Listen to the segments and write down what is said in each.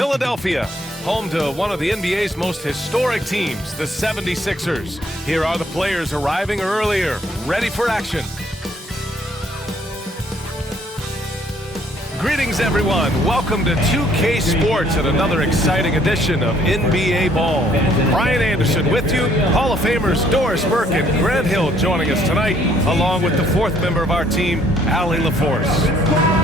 Philadelphia, home to one of the NBA's most historic teams, the 76ers. Here are the players arriving earlier, ready for action. Greetings, everyone. Welcome to 2K Sports and another exciting edition of NBA Ball. Brian Anderson with you. Hall of Famers Doris Burke and Grant Hill joining us tonight, along with the fourth member of our team, Allie LaForce.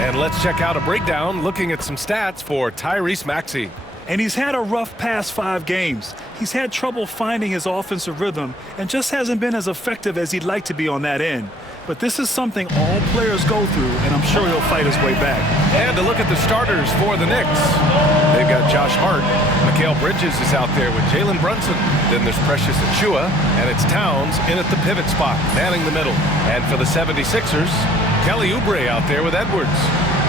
And let's check out a breakdown looking at some stats for Tyrese Maxey. And he's had a rough past 5 games. He's had trouble finding his offensive rhythm and just hasn't been as effective as he'd like to be on that end. But this is something all players go through, and I'm sure he'll fight his way back. And to look at the starters for the Knicks. They've got Josh Hart. Mikal Bridges is out there with Jalen Brunson. Then there's Precious Achiuwa, and it's Towns in at the pivot spot, manning the middle. And for the 76ers, Kelly Oubre out there with Edwards.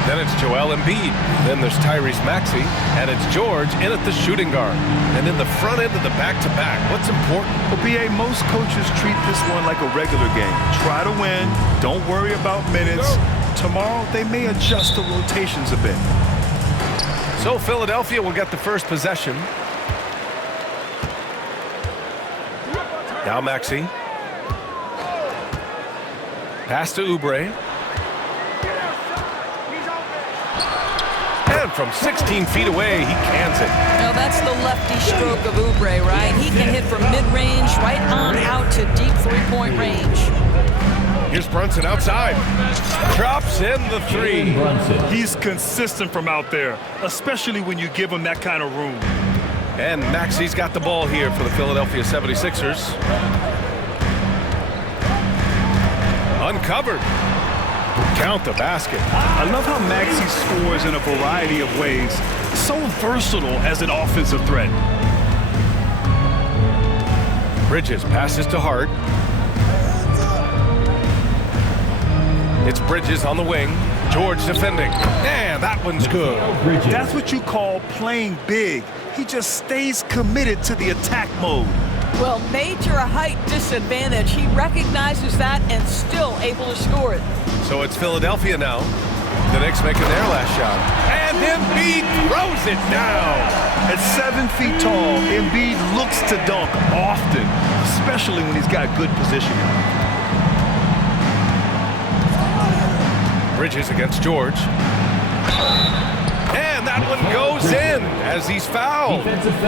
Then it's Joel Embiid. Then there's Tyrese Maxey. And it's George in at the shooting guard. And in the front end of the back-to-back, what's important? Well, BA, most coaches treat this one like a regular game. Try to win. Don't worry about minutes. Tomorrow, they may adjust the rotations a bit. So Philadelphia will get the first possession. Now Maxey. Pass to Oubre. And from 16 feet away, he cans it. Now that's the lefty stroke of Oubre, right? He can hit from mid-range right on out to deep three-point range. Here's Brunson outside. Drops in the three. He's consistent from out there, especially when you give him that kind of room. And Maxey's got the ball here for the Philadelphia 76ers. Uncovered. Count the basket. I love how Maxey scores in a variety of ways. So versatile as an offensive threat. Bridges passes to Hart. It's Bridges on the wing. George defending. And that one's good. That's what you call playing big. He just stays committed to the attack mode. Well, major height disadvantage. He recognizes that and still able to score it. So it's Philadelphia now. The Knicks making their last shot. And Embiid throws it down. At 7 feet tall, Embiid looks to dunk often, especially when he's got good positioning. Bridges against George. And that one goes in as he's fouled.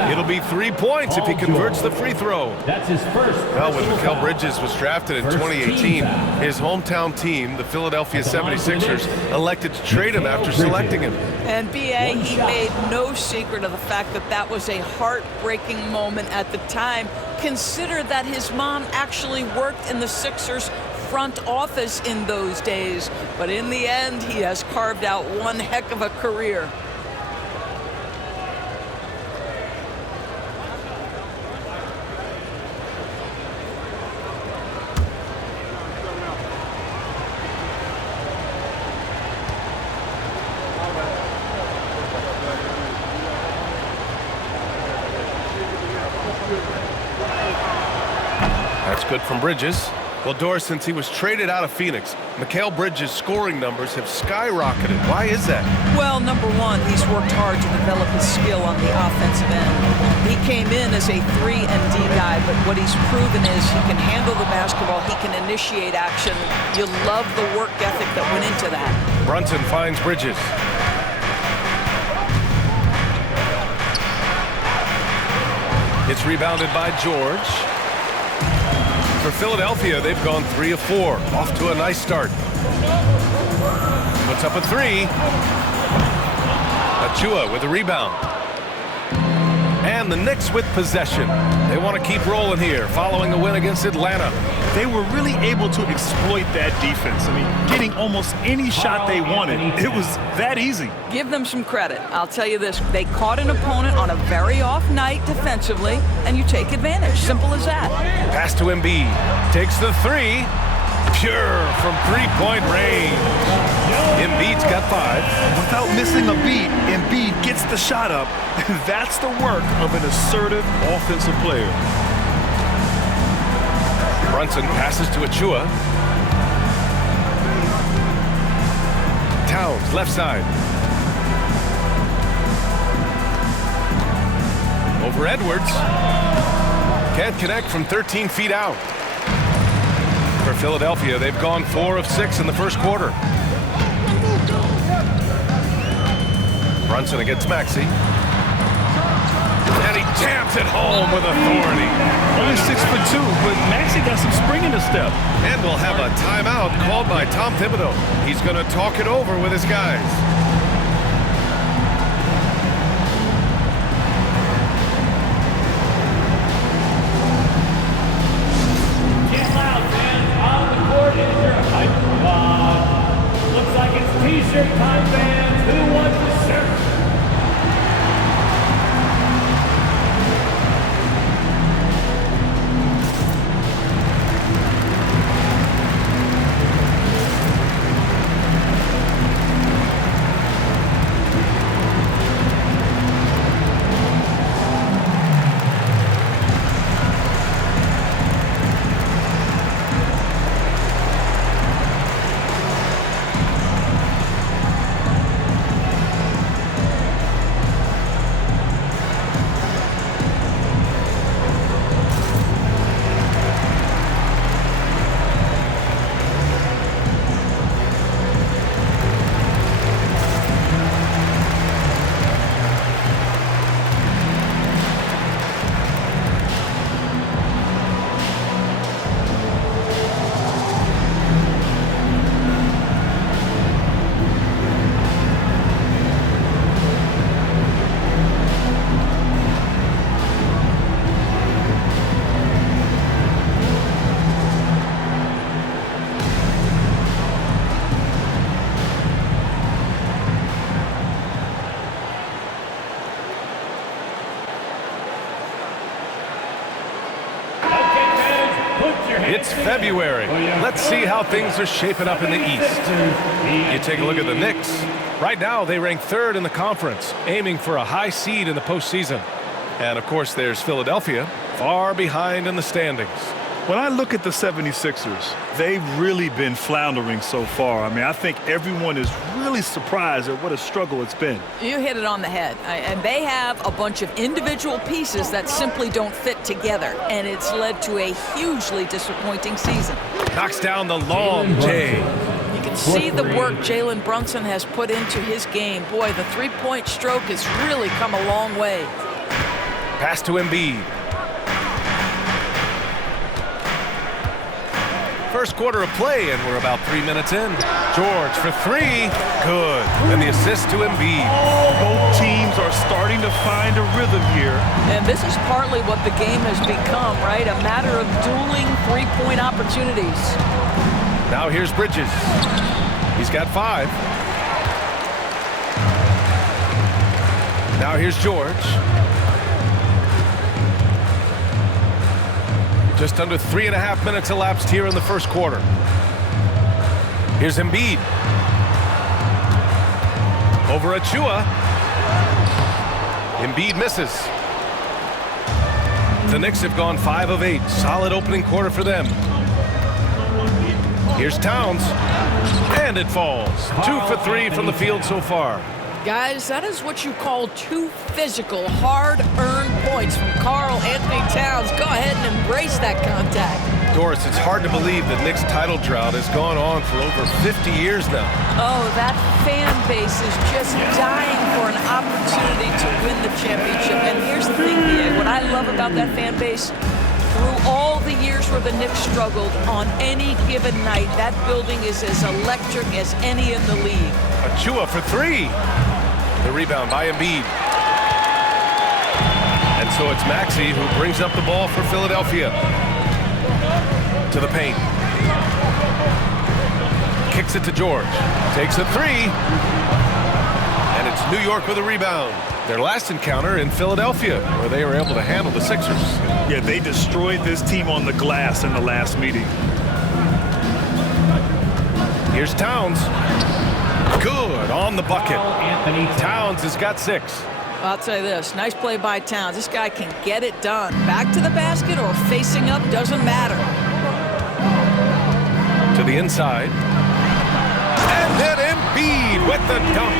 It'll be 3 points if he converts the free throw. That's his first. Well, when Mikal Bridges was drafted in 2018, his hometown team, the Philadelphia 76ers, elected to trade him after selecting him. And BA, he made no secret of the fact that that was a heartbreaking moment at the time. Consider that his mom actually worked in the Sixers front office in those days, but in the end he has carved out one heck of a career. That's good from Bridges. Well, Doris, since he was traded out of Phoenix, Mikal Bridges' scoring numbers have skyrocketed. Why is that? Well, number one, he's worked hard to develop his skill on the offensive end. He came in as a 3-and-D guy, but what he's proven is he can handle the basketball, he can initiate action. You love the work ethic that went into that. Brunson finds Bridges. It's rebounded by George. For Philadelphia, they've gone 3 of 4, off to a nice start. Puts up a 3. Achiuwa with a rebound. And the Knicks with possession. They want to keep rolling here, following a win against Atlanta. They were really able to exploit that defense. I mean, getting almost any shot they wanted. It was that easy. Give them some credit. I'll tell you this, they caught an opponent on a very off night defensively, and you take advantage. Simple as that. Pass to Embiid. Takes the 3. Pure from three-point range. Embiid's got 5. Without missing a beat, Embiid gets the shot up, and that's the work of an assertive offensive player. Brunson passes to Achiuwa. Towns, left side. Over Edwards. Can't connect from 13 feet out. For Philadelphia, they've gone 4 of 6 in the first quarter. Brunson against Maxey. And he jams it home with authority. Only 6'2", but Maxey got some spring in his step. And we'll have a timeout called by Tom Thibodeau. He's going to talk it over with his guys. Looks like it's T-shirt time, fans. Who wants the shirt? It's February. Let's see how things are shaping up in the East. You take a look at the Knicks. Right now, they rank 3rd in the conference, aiming for a high seed in the postseason. And, of course, there's Philadelphia, far behind in the standings. When I look at the 76ers, they've really been floundering so far. I mean, I think everyone is really surprised at what a struggle it's been. You hit it on the head. And they have a bunch of individual pieces that simply don't fit together. And it's led to a hugely disappointing season. Knocks down the long J. You can see the work Jalen Brunson has put into his game. Boy, the three-point stroke has really come a long way. Pass to Embiid. First quarter of play, and we're about 3 minutes in. George for 3. Good. And the assist to Embiid. Both teams are starting to find a rhythm here. And this is partly what the game has become, right? A matter of dueling three-point opportunities. Now here's Bridges. He's got 5. Now here's George. Just under 3.5 minutes elapsed here in the first quarter. Here's Embiid. Over Achua. Embiid misses. The Knicks have gone 5 of 8. Solid opening quarter for them. Here's Towns. And it falls. 2 for 3 from the field so far. Guys, that is what you call 2 physical, hard-earned points from Karl-Anthony Towns. Go ahead and embrace that contact. Doris, it's hard to believe the Knicks title drought has gone on for over 50 years now. Oh, that fan base is just dying for an opportunity to win the championship. And here's the thing, BA, what I love about that fan base, through all the years where the Knicks struggled, on any given night, that building is as electric as any in the league. Achua for 3. The rebound by Embiid. And so it's Maxey who brings up the ball for Philadelphia. To the paint. Kicks it to George. Takes a 3. And it's New York with a rebound. Their last encounter in Philadelphia, where they were able to handle the Sixers. Yeah, they destroyed this team on the glass in the last meeting. Here's Towns. Good on the bucket. Towns has got 6. I'll tell you this, nice play by Towns. This guy can get it done. Back to the basket or facing up, doesn't matter. To the inside. And then Embiid with the dunk.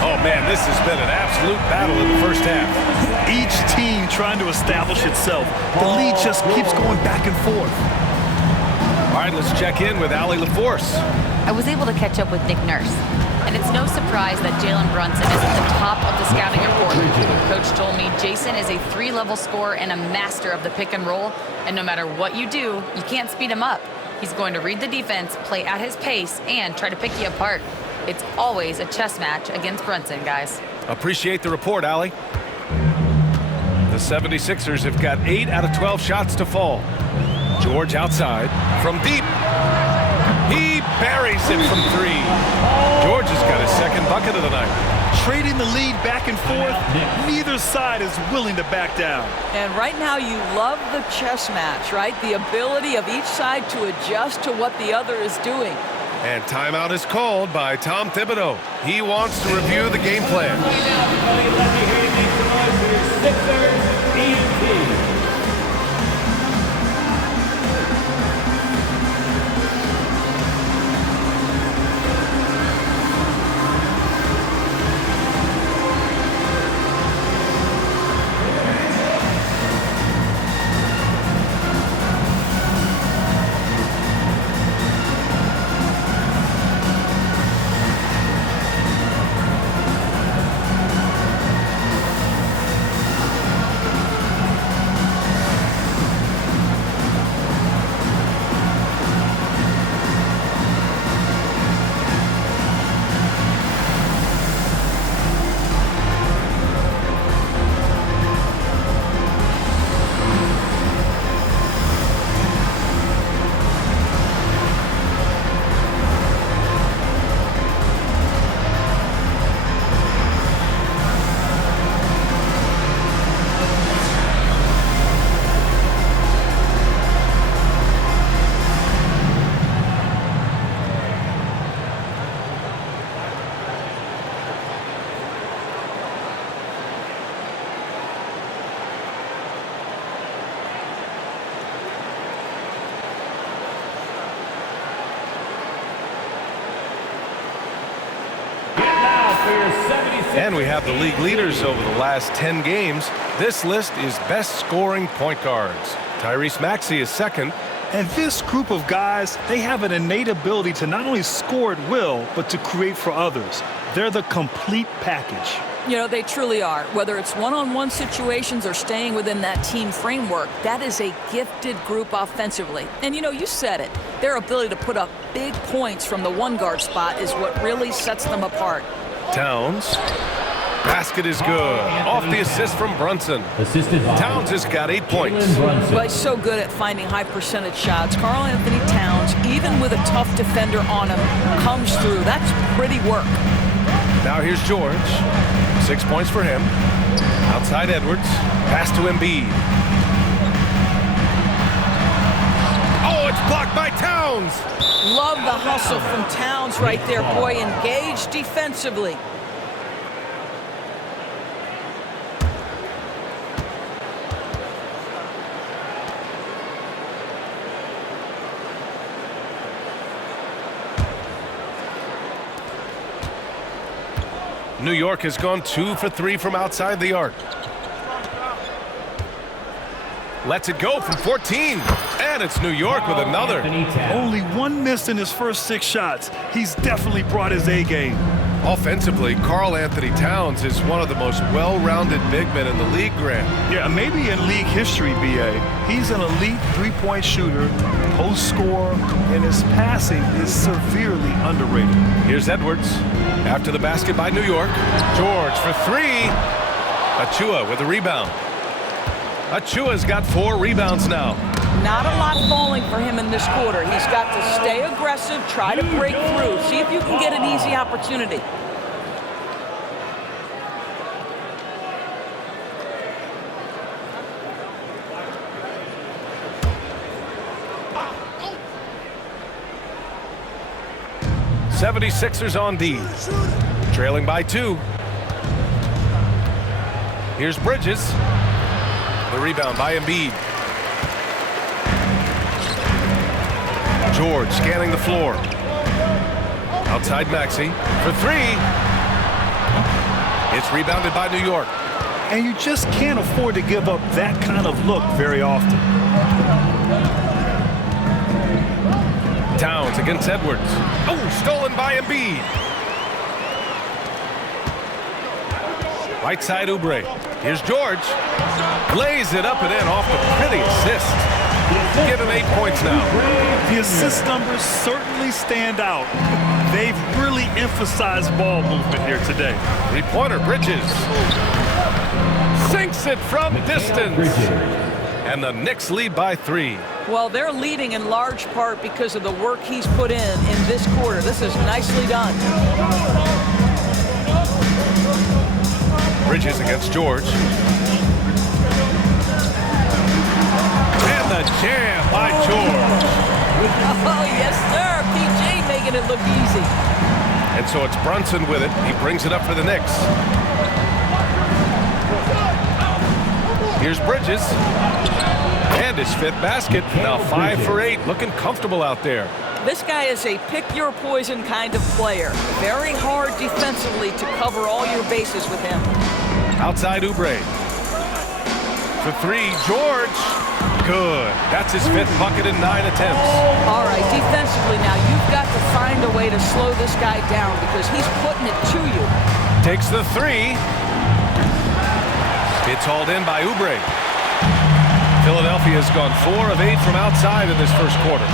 Oh, man, this has been an absolute battle in the first half. Each team trying to establish itself. The lead just keeps going back and forth. All right, let's check in with Allie LaForce. I was able to catch up with Nick Nurse, and it's no surprise that Jalen Brunson is at the top of the scouting report. Coach told me Jason is a 3-level scorer and a master of the pick and roll, and no matter what you do, you can't speed him up. He's going to read the defense, play at his pace, and try to pick you apart. It's always a chess match against Brunson, guys. Appreciate the report, Allie. The 76ers have got 8 out of 12 shots to fall. George outside from deep. He buries it from 3. George has got his second bucket of the night. Trading the lead back and forth, neither side is willing to back down. And right now you love the chess match, right? The ability of each side to adjust to what the other is doing. And timeout is called by Tom Thibodeau. He wants to review the game plan. Let me hear you make some noise for your Sixers EMT. And we have the league leaders over the last 10 games. This list is best scoring point guards. Tyrese Maxey is second. And this group of guys, they have an innate ability to not only score at will, but to create for others. They're the complete package. You know, they truly are. Whether it's one-on-one situations or staying within that team framework, that is a gifted group offensively. And, you know, you said it. Their ability to put up big points from the one-guard spot is what really sets them apart. Towns. Basket is good. Off the assist from Brunson. Towns has got 8 points. But he's so good at finding high percentage shots. Karl-Anthony Towns, even with a tough defender on him, comes through. That's pretty work. Now here's George. 6 points for him. Outside Edwards. Pass to Embiid. Oh, it's blocked by Towns. Love the hustle from Towns right there. Boy, engaged defensively. New York has gone 2 for 3 from outside the arc. Lets it go from 14. And it's New York with another. Only 1 missed in his first 6 shots. He's definitely brought his A game. Offensively, Karl-Anthony Towns is one of the most well-rounded big men in the league, Grant. Yeah, maybe in league history, B.A. He's an elite three-point shooter, post scorer, and his passing is severely underrated. Here's Edwards. After the basket by New York. George for 3. Achua with a rebound. Achua's got 4 rebounds now. Not a lot falling for him in this quarter. He's got to stay aggressive, try to break through, see if you can get an easy opportunity. '76ers on D. Trailing by 2. Here's Bridges. The rebound by Embiid. George scanning the floor. Outside Maxey for 3. It's rebounded by New York. And you just can't afford to give up that kind of look very often. Towns against Edwards. Oh, stolen by Embiid. Right side Oubre. Here's George. Lays it up and in off the pretty assist. Give him 8 points now. The assist numbers certainly stand out. They've really emphasized ball movement here today. Three-pointer, Bridges. Sinks it from distance. And the Knicks lead by 3. Well, they're leading in large part because of the work he's put in this quarter. This is nicely done. Bridges against George. And the jam by George. Oh, yes, sir. PJ making it look easy. And so it's Brunson with it. He brings it up for the Knicks. Here's Bridges. And his 5th basket. Now 5 for 8. Looking comfortable out there. This guy is a pick-your-poison kind of player. Very hard defensively to cover all your bases with him. Outside Oubre. For 3, George. Good. That's his 5th bucket in 9 attempts. All right, defensively now, you've got to find a way to slow this guy down because he's putting it to you. Takes the 3. It's hauled in by Oubre. Philadelphia has gone 4 of 8 from outside in this first quarter.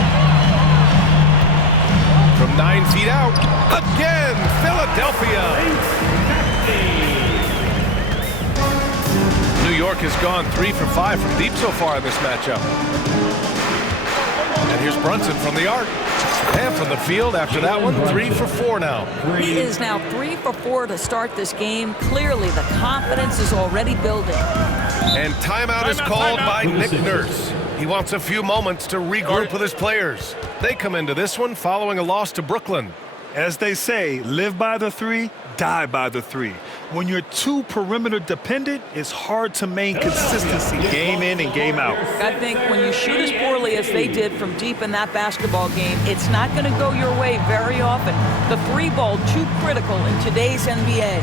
From 9 feet out. Again, Philadelphia. New York has gone 3 for 5 from deep so far in this matchup. And here's Brunson from the arc. And from the field after that one, 3 for 4 now. He is now 3 for 4 to start this game. Clearly, the confidence is already building. And timeout is called by Nick Nurse. He wants a few moments to regroup with his players. They come into this one following a loss to Brooklyn. As they say, live by the 3, die by the 3. When you're too perimeter dependent, it's hard to maintain consistency game in and game out. I think when you shoot as poorly as they did from deep in that basketball game, it's not going to go your way very often. The 3 ball too critical in today's NBA.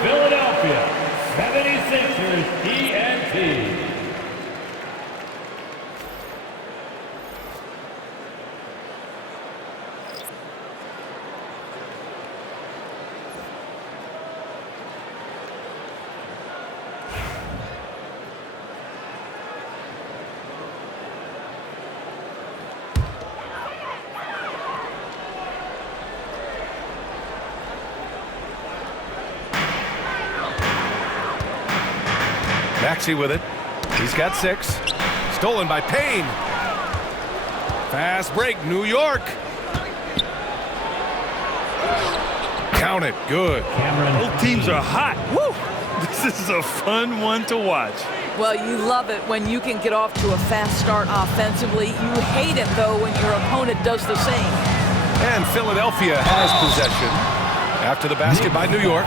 Philadelphia 76ers ENT. Maxey with it. He's got 6. Stolen by Payne. Fast break, New York. Count it. Good. Both teams are hot. Woo! This is a fun one to watch. Well, you love it when you can get off to a fast start offensively. You hate it, though, when your opponent does the same. And Philadelphia has possession after the basket by New York.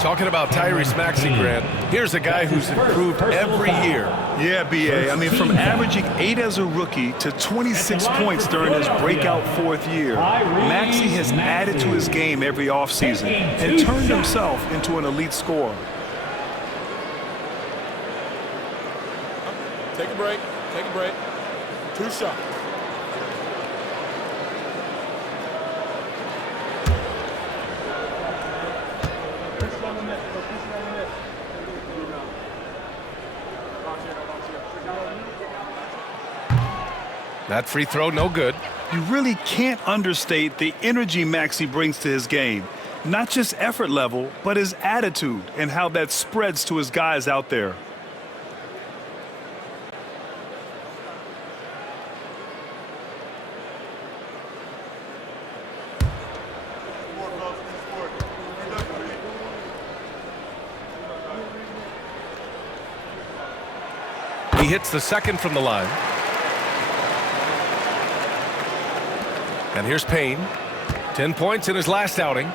Talking about Tyrese Maxey, Grant, here's a guy who's improved every year. Yeah, B.A. I mean, from averaging 8 as a rookie to 26 points during his breakout 4th year, Maxey has added to his game every offseason and turned himself into an elite scorer. Take a break. Take a break. 2 shots. That free throw, no good. You really can't understate the energy Maxey brings to his game. Not just effort level, but his attitude and how that spreads to his guys out there. He hits the second from the line. And here's Payne. 10 points in his last outing.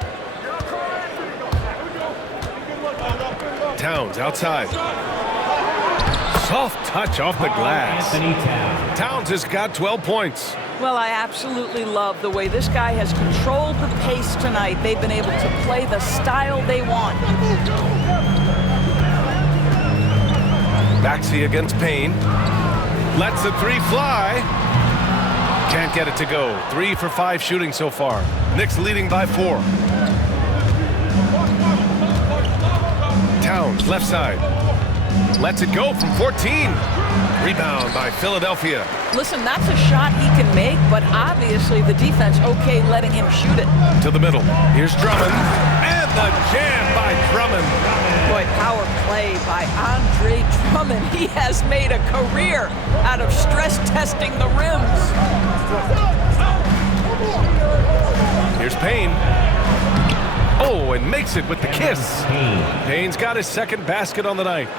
Towns outside. Soft touch off the glass. Towns has got 12 points. Well, I absolutely love the way this guy has controlled the pace tonight. They've been able to play the style they want. Maxey against Payne. Lets the 3 fly. Can't get it to go. 3 for 5 shooting so far. Knicks leading by 4. Towns left side. Lets it go from 14. Rebound by Philadelphia. Listen, that's a shot he can make, but obviously the defense okay letting him shoot it. To the middle. Here's Drummond. And the jam by Drummond. Boy, power play by Andre Drummond. He has made a career out of stress testing the rims. Here's Payne. Oh, and makes it with the kiss. Payne's got his second basket on the night.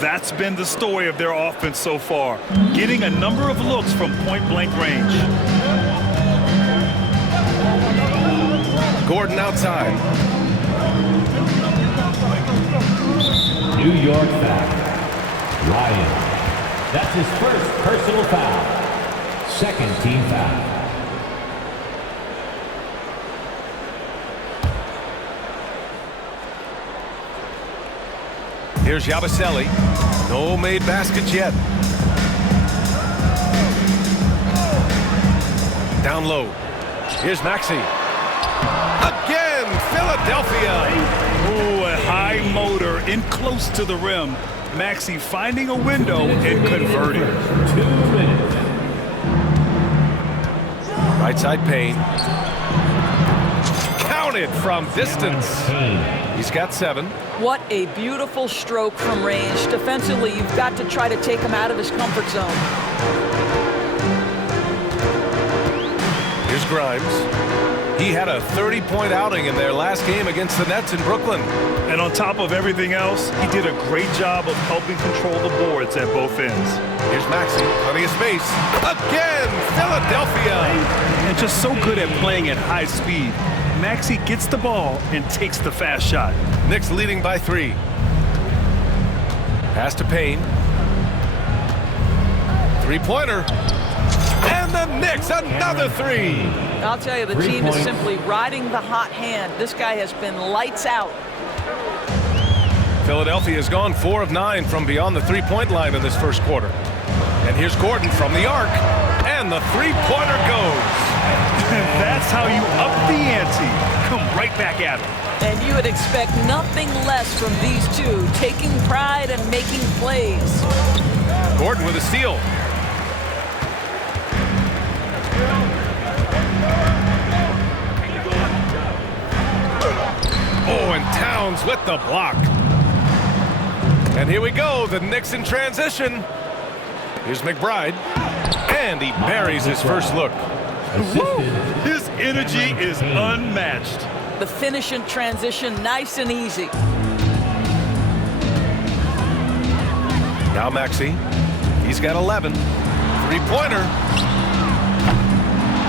That's been the story of their offense so far, getting a number of looks from point-blank range. Gordon outside. New York foul. Ryan. That's his first personal foul. Second team foul. Here's Yabusele. No made baskets yet. Down low. Here's Maxey. Again, Philadelphia. Ooh, a high motor in close to the rim. Maxey finding a window and converting. 2 minutes. Right side Payne. Counted from distance. He's got 7. What a beautiful stroke from range. Defensively, you've got to try to take him out of his comfort zone. Here's Grimes. He had a 30-point outing in their last game against the Nets in Brooklyn. And on top of everything else, he did a great job of helping control the boards at both ends. Here's Maxey. Plenty of space. Again, Philadelphia. And just so good at playing at high speed. Maxey gets the ball and takes the fast shot. Knicks leading by 3. Pass to Payne. 3-pointer. And the Knicks, another 3. I'll tell you, the team is simply riding the hot hand. This guy has been lights out. Philadelphia has gone 4 of 9 from beyond the 3-point line in this first quarter. And here's Gordon from the arc. And the 3-pointer goes. That's how you up the ante. Come right back at him. And you would expect nothing less from these two, taking pride and making plays. Gordon with a steal. Oh, and Towns with the block. And here we go, the Knicks in transition. Here's McBride. And he buries his first look. Woo! His energy is unmatched. The finish in transition, nice and easy. Now Maxey. He's got 11. 3-pointer.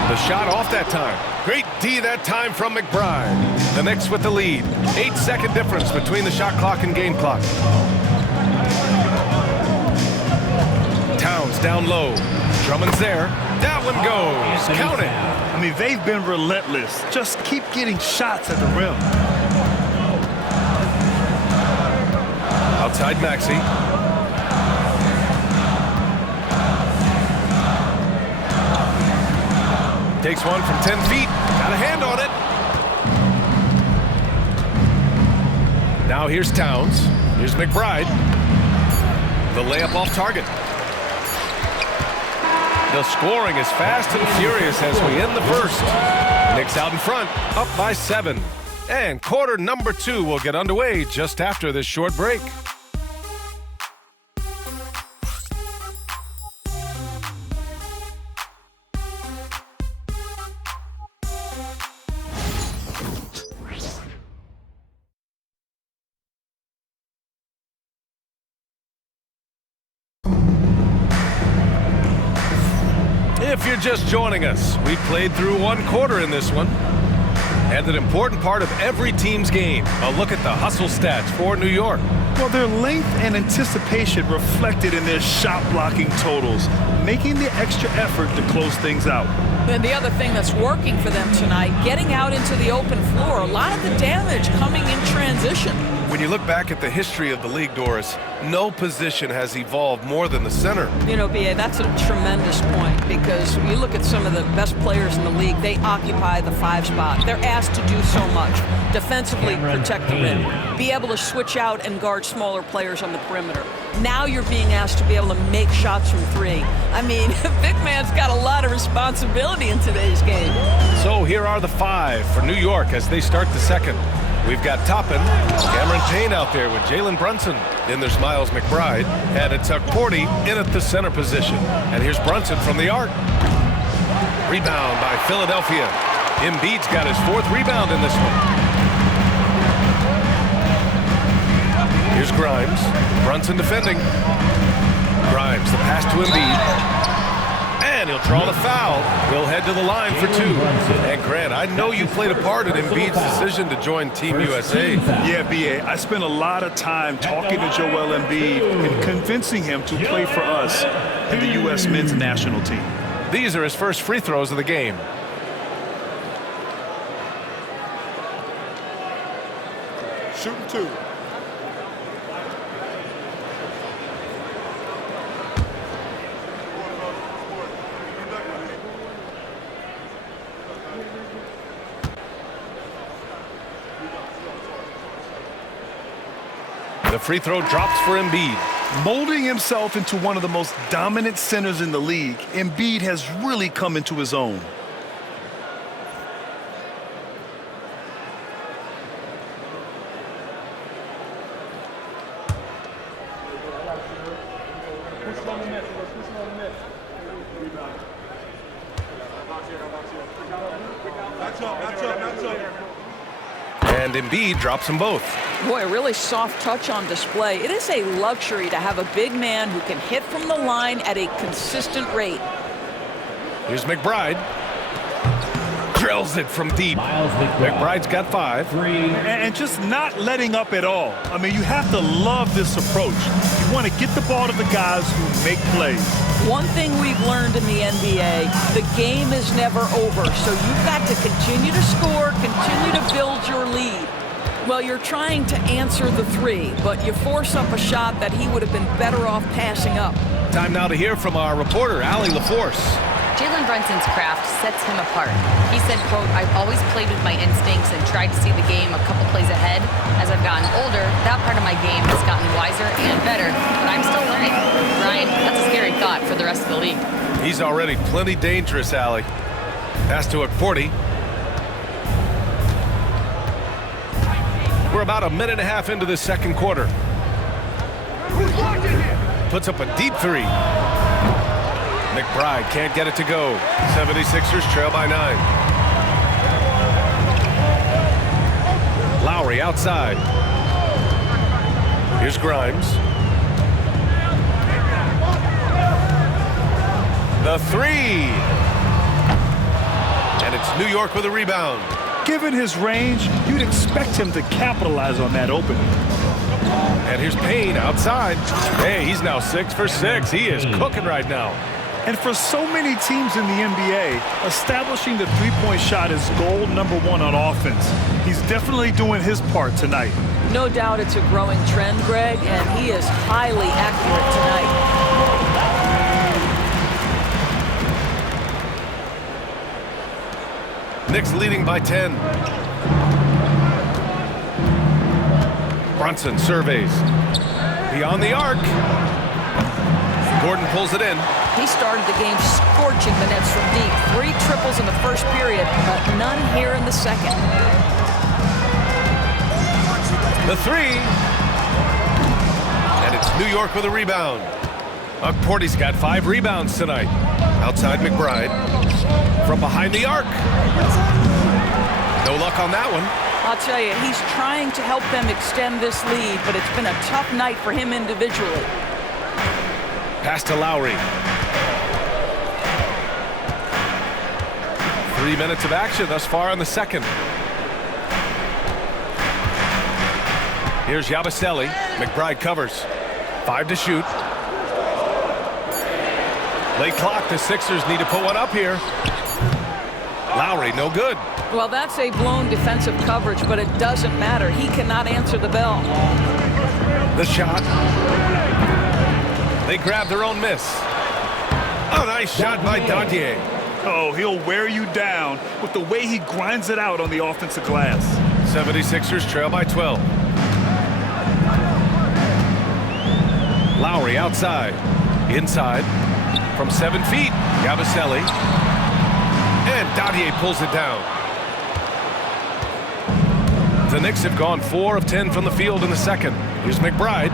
The shot off that time. Great D that time from McBride. The Knicks with the lead. 8-second difference between the shot clock and game clock. Towns down low. Drummond's there. That one goes. Count it. I mean, they've been relentless. Just keep getting shots at the rim. Outside Maxey. Takes one from 10 feet. Got a hand on it. Now here's Towns. Here's McBride. The layup off target. The scoring is fast and furious as we end the first. Knicks out in front, up by 7. And quarter number 2 will get underway just after this short break. If you're just joining us, we played through one quarter in this one. And an important part of every team's game, a look at the hustle stats for New York. Well, their length and anticipation reflected in their shot blocking totals, making the extra effort to close things out. And the other thing that's working for them tonight, getting out into the open floor, a lot of the damage coming in transition. When you look back at the history of the league, Doris, no position has evolved more than the center. You know, B.A., that's a tremendous point because you look at some of the best players in the league, they occupy the 5 spot. They're asked to do so much. Defensively, protect the rim. Be able to switch out and guard smaller players on the perimeter. Now you're being asked to be able to make shots from 3. I mean, big man's got a lot of responsibility in today's game. So here are the 5 for New York as they start the second. We've got Toppin, Cameron Payne out there with Jalen Brunson. Then there's Miles McBride, and it's Porty in at the center position. And here's Brunson from the arc. Rebound by Philadelphia. Embiid's got his 4th rebound in this one. Here's Grimes. Brunson defending. Grimes, the pass to Embiid. And he'll draw the foul. We'll head to the line for 2. And Grant, I know you played a part in Embiid's decision to join Team USA. Yeah, B.A., I spent a lot of time talking to Joel Embiid and convincing him to play for us and the U.S. men's national team. These are his first free throws of the game. Shooting 2. The free throw drops for Embiid. Molding himself into one of the most dominant centers in the league, Embiid has really come into his own. And Embiid drops them both. Boy, a really soft touch on display. It is a luxury to have a big man who can hit from the line at a consistent rate. Here's McBride. Drills it from deep. McBride's got 5. And just not letting up at all. I mean, you have to love this approach. You want to get the ball to the guys who make plays. One thing we've learned in the NBA, the game is never over. So you've got to continue to score, continue to build your lead. Well, you're trying to answer the 3, but you force up a shot that he would have been better off passing up. Time now to hear from our reporter, Allie LaForce. Jalen Brunson's craft sets him apart. He said, quote, "I've always played with my instincts and tried to see the game a couple plays ahead. As I've gotten older, that part of my game has gotten wiser and better, but I'm still learning." Ryan, that's a scary thought for the rest of the league. He's already plenty dangerous, Allie. Pass to Porty. We're about a minute and a half into the second quarter. Puts up a deep 3. McBride can't get it to go. 76ers trail by 9. Lowry outside. Here's Grimes. The 3. And it's New York with a rebound. Given his range, you'd expect him to capitalize on that opening. And here's Payne outside. Hey, he's now 6 for 6. He is cooking right now. And for so many teams in the NBA, establishing the three-point shot is goal number 1 on offense. He's definitely doing his part tonight. No doubt it's a growing trend, Greg, and he is highly accurate tonight. Knicks leading by 10. Brunson surveys. Beyond the arc. Gordon pulls it in. He started the game scorching the Nets from deep. 3 triples in the first period, but none here in the second. The 3. And it's New York with a rebound. Porty's got 5 rebounds tonight. Outside McBride. From behind the arc. No luck on that one. I'll tell you, he's trying to help them extend this lead, but it's been a tough night for him individually. Pass to Lowry. 3 minutes of action thus far in the second. Here's Yabusele. McBride covers. 5 to shoot. Late clock. The Sixers need to put one up here. Lowry, no good. Well, that's a blown defensive coverage, but it doesn't matter. He cannot answer the bell. The shot. They grab their own miss. A nice shot by Dadier. Oh, he'll wear you down with the way he grinds it out on the offensive glass. 76ers trail by 12. Lowry outside. Inside. From 7 feet. Yabusele. And Dadier pulls it down. The Knicks have gone 4 of 10 from the field in the second. Here's McBride.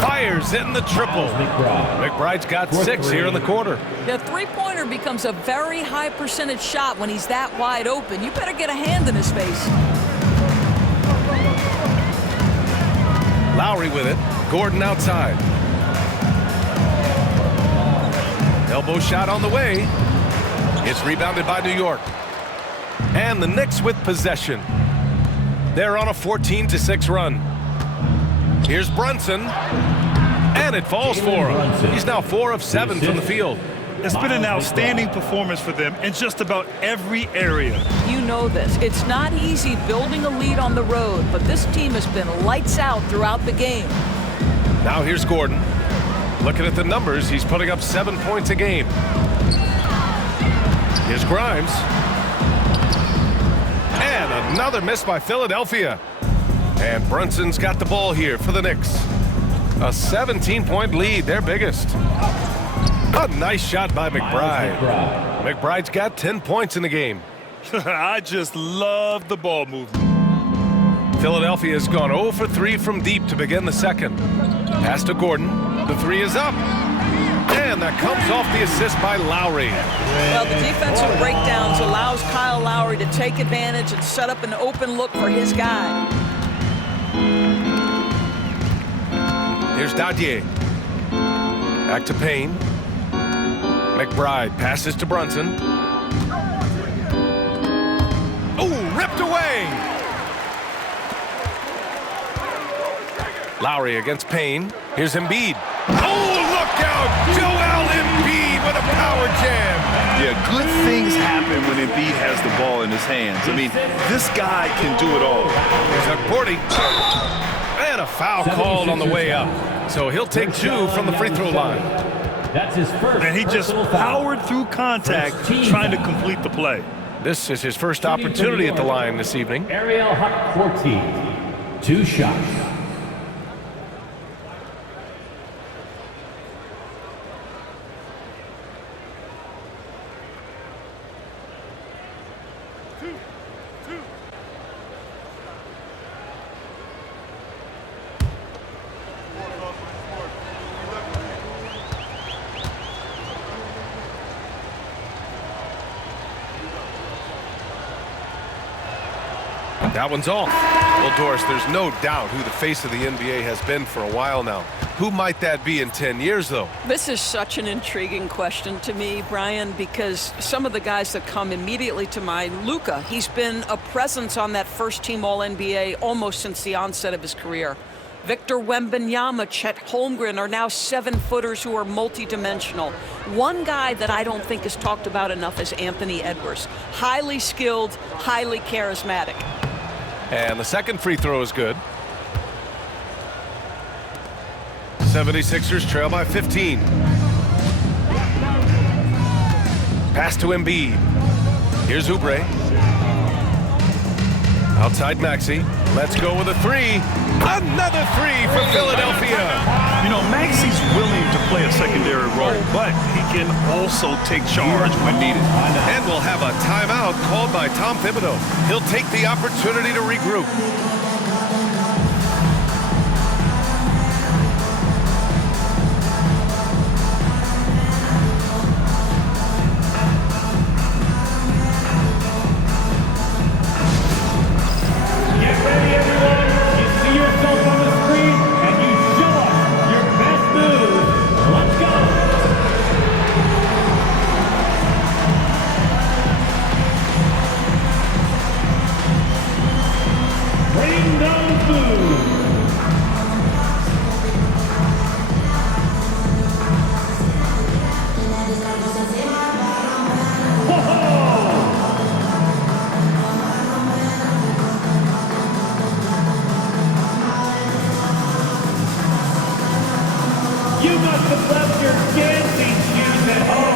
Fires in the triple. McBride's got 6 here in the quarter. The three-pointer becomes a very high percentage shot when he's that wide open. You better get a hand in his face. Lowry with it. Gordon outside. Elbow shot on the way. It's rebounded by New York. And the Knicks with possession. They're on a 14-6 run. Here's Brunson. And it falls for him. He's now 4 of 7 from the field. It's been an outstanding performance for them in just about every area. You know this. It's not easy building a lead on the road, but this team has been lights out throughout the game. Now here's Gordon. Looking at the numbers, he's putting up 7 points a game. Here's Grimes. And another miss by Philadelphia. And Brunson's got the ball here for the Knicks. A 17-point lead, their biggest. A nice shot by McBride. McBride's got 10 points in the game. I just love the ball movement. Philadelphia's gone 0 for 3 from deep to begin the second. Pass to Gordon. The 3 is up. And that comes off the assist by Lowry. Well, the defensive breakdowns allows Kyle Lowry to take advantage and set up an open look for his guy. Here's Dadier. Back to Payne. McBride passes to Brunson. Oh, ripped away. Lowry against Payne. Here's Embiid. Oh, look out! Joel Embiid with a power jam. Yeah, good things happen when Embiid has the ball in his hands. I mean, this guy can do it all. Here's Porty. And a foul called on the way up. So he'll take 2 from the free throw line. That's his first. And he just powered through contact trying to complete the play. This is his first opportunity at the line this evening. Ariel Hutt, 14. 2 shots. That one's off. Well, Doris, there's no doubt who the face of the NBA has been for a while now. Who might that be in 10 years, though? This is such an intriguing question to me, Brian, because some of the guys that come immediately to mind, Luka, he's been a presence on that first-team All-NBA almost since the onset of his career. Victor Wembanyama, Chet Holmgren are now 7-footers who are multidimensional. One guy that I don't think is talked about enough is Anthony Edwards. Highly skilled, highly charismatic. And the second free throw is good. 76ers trail by 15. Pass to Embiid. Here's Oubre. Outside Maxey. Let's go with a three. Another three for Philadelphia. You know, Maxey's willing to play a secondary role, but he can also take charge when needed. And we'll have a timeout called by Tom Thibodeau. He'll take the opportunity to regroup. You must have left your dancing shoes at home.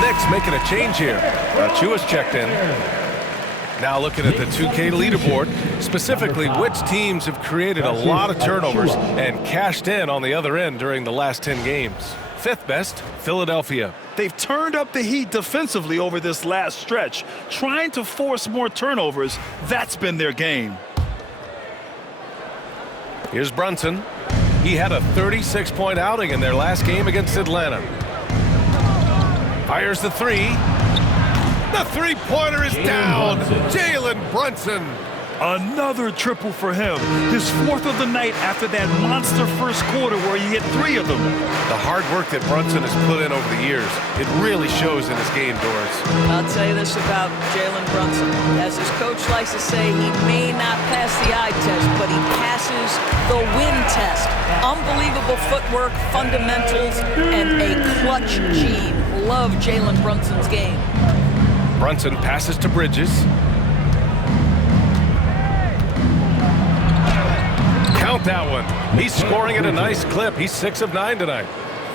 Knicks making a change here. Chua's checked in. Now looking at the 2K leaderboard, specifically which teams have created a lot of turnovers and cashed in on the other end during the last 10 games. Fifth best, Philadelphia. They've turned up the heat defensively over this last stretch, trying to force more turnovers. That's been their game. Here's Brunson. He had a 36-point outing in their last game against Atlanta. Fires the three. The three-pointer is down. Jalen Brunson. Another triple for him. His fourth of the night after that monster first quarter where he hit 3 of them. The hard work that Brunson has put in over the years, it really shows in his game, Doris. I'll tell you this about Jalen Brunson. As his coach likes to say, he may not pass the eye test, but he passes the win test. Unbelievable footwork, fundamentals, and a clutch gene. Love Jalen Brunson's game. Brunson passes to Bridges. Count that one. He's scoring at a nice clip. He's 6 of 9 tonight.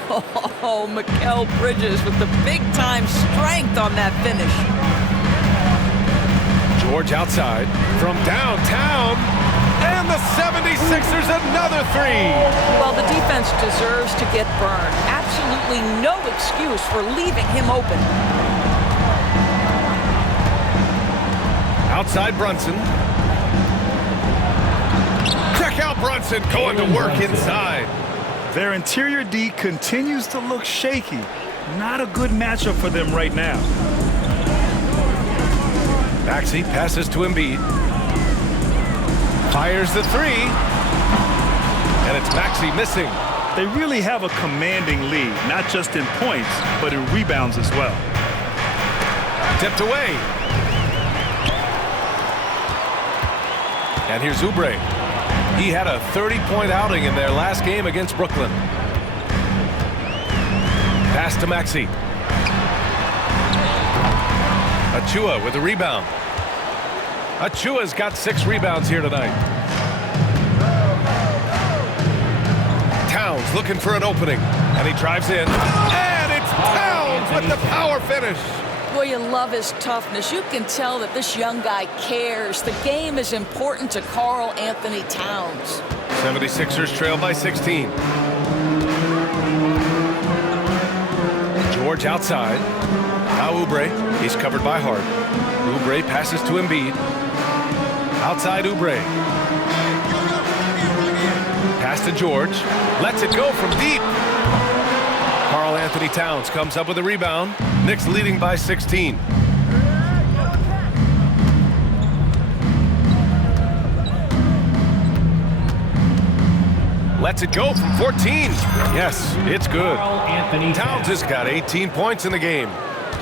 Oh, Mikal Bridges with the big-time strength on that finish. George outside from downtown. And the 76ers another three. Well, the defense deserves to get burned. Absolutely no excuse for leaving him open. Outside Brunson. Check out Brunson going to work inside. Their interior D continues to look shaky. Not a good matchup for them right now. Maxey passes to Embiid. Fires the three. And it's Maxey missing. They really have a commanding lead, not just in points, but in rebounds as well. Tipped away. And here's Oubre. He had a 30-point outing in their last game against Brooklyn. Pass to Maxey. Chua with a rebound. Achua's got 6 rebounds here tonight. Towns looking for an opening, and he drives in. And it's Towns with the power finish. Boy, you love his toughness. You can tell that this young guy cares. The game is important to Karl-Anthony Towns. 76ers trail by 16. George outside. Now Oubre. He's covered by Hart. Oubre passes to Embiid. Outside Oubre. Pass to George. Lets it go from deep. Karl-Anthony Towns comes up with a rebound. Knicks leading by 16. Lets it go from 14. Yes, it's good. Towns has got 18 points in the game.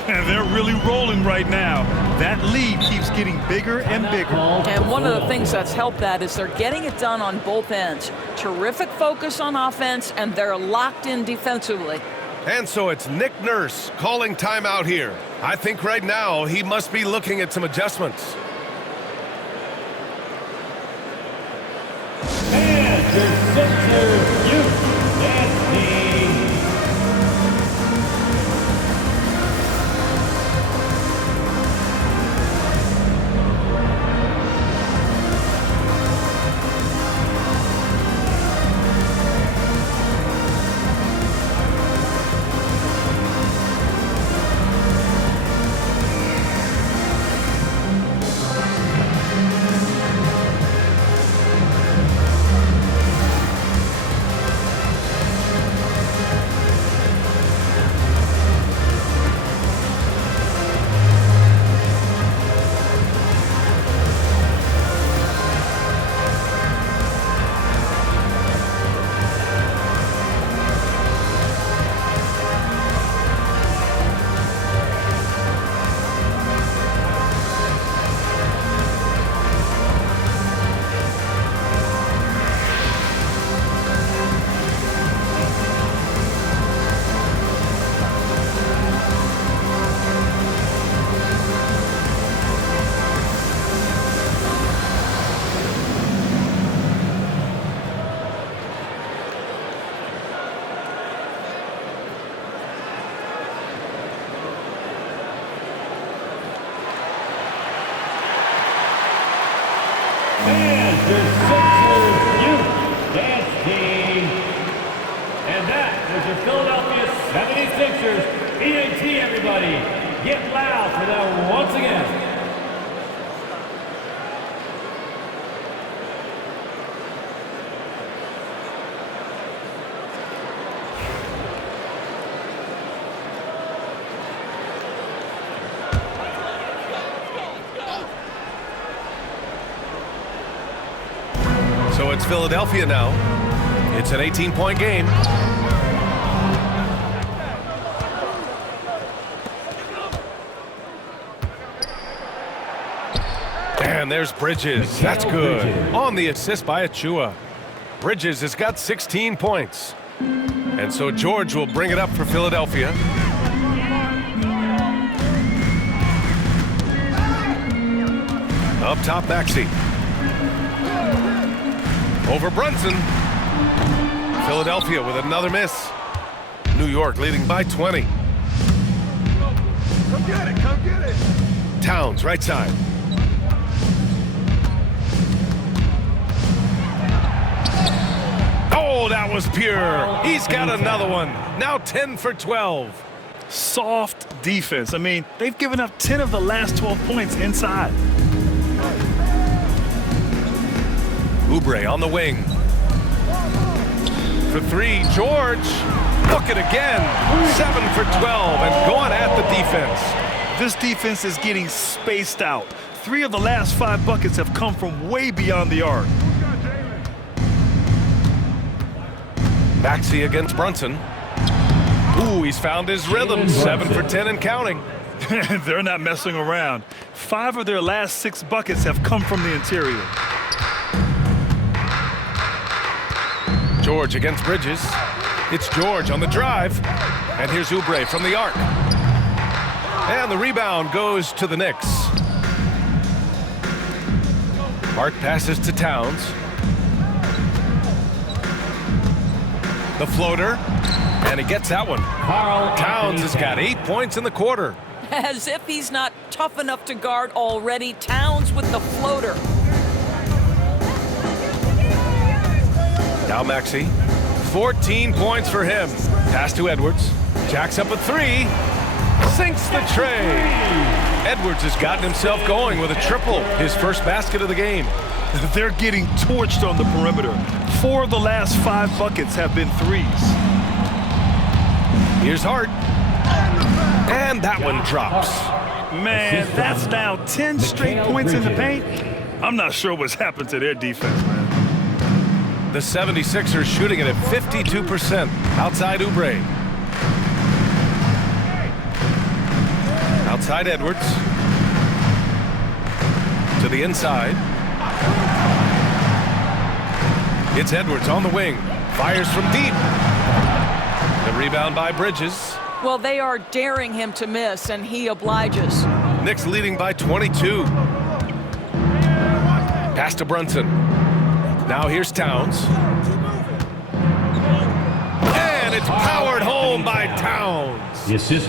And they're really rolling right now. That lead keeps getting bigger and bigger. And one of the things that's helped that is they're getting it done on both ends. Terrific focus on offense, and they're locked in defensively. And so it's Nick Nurse calling timeout here. I think right now he must be looking at some adjustments. And your Sixers youth dance team. And your Sixers youth dance team. And that was your Philadelphia 76ers. EAT, everybody. Get loud for them once again. So it's Philadelphia now. It's an 18-point game. And there's Bridges. That's good. On the assist by Achua. Bridges has got 16 points. And so George will bring it up for Philadelphia. Up top, Maxey. Over Brunson. Philadelphia with another miss. New York leading by 20. Come get it, come get it. Towns, right side. Oh, that was pure. He's got another one. Now 10 for 12. Soft defense. I mean, they've given up 10 of the last 12 points inside. Oubre on the wing. For 3, George. Look it again. 7 for 12 and going at the defense. This defense is getting spaced out. 3 of the last 5 buckets have come from way beyond the arc. Maxey against Brunson. Ooh, he's found his rhythm. 7 for 10 and counting. They're not messing around. 5 of their last 6 buckets have come from the interior. George against Bridges. It's George on the drive. And here's Oubre from the arc. And the rebound goes to the Knicks. Hart passes to Towns. The floater, and he gets that one. Towns has got 8 points in the quarter. As if he's not tough enough to guard already. Towns with the floater. Now Maxey. 14 points for him. Pass to Edwards. Jacks up a three. Sinks the tray. Edwards has gotten himself going with a triple. His first basket of the game. They're getting torched on the perimeter. 4 of the last 5 buckets have been threes. Here's Hart. And that one drops. Man, that's now 10 straight points in the paint. I'm not sure what's happened to their defense, man. The 76ers shooting it at 52%. Outside Oubre. Outside Edwards. To the inside. It's Edwards on the wing. Fires from deep. The rebound by Bridges. Well, they are daring him to miss, and he obliges. Knicks leading by 22. Pass to Brunson. Now here's Towns. And it's powered home by Towns.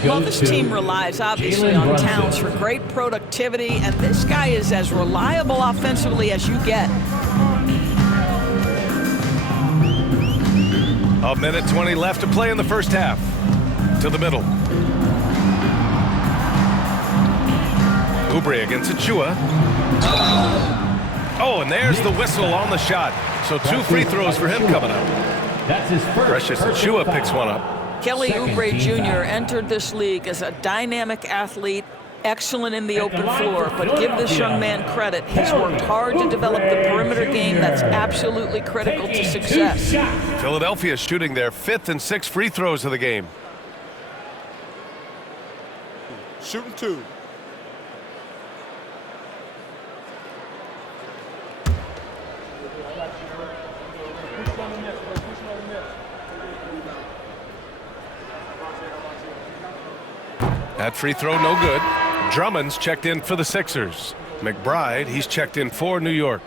Well, this team relies obviously on Towns for great productivity, and this guy is as reliable offensively as you get. A minute 20 left to play in the first half. To the middle. Oubre against Achua. Oh, and there's the whistle on the shot. So 2 free throws for him coming up. That's his first. Precious Achua picks one up. Kelly Oubre Jr. entered this league as a dynamic athlete, excellent in the open floor, but give this young man credit. He's worked hard to develop the perimeter game that's absolutely critical to success. Philadelphia shooting their 5th and 6th free throws of the game. Shooting 2. That free throw no good. Drummond's checked in for the Sixers. McBride, he's checked in for New York.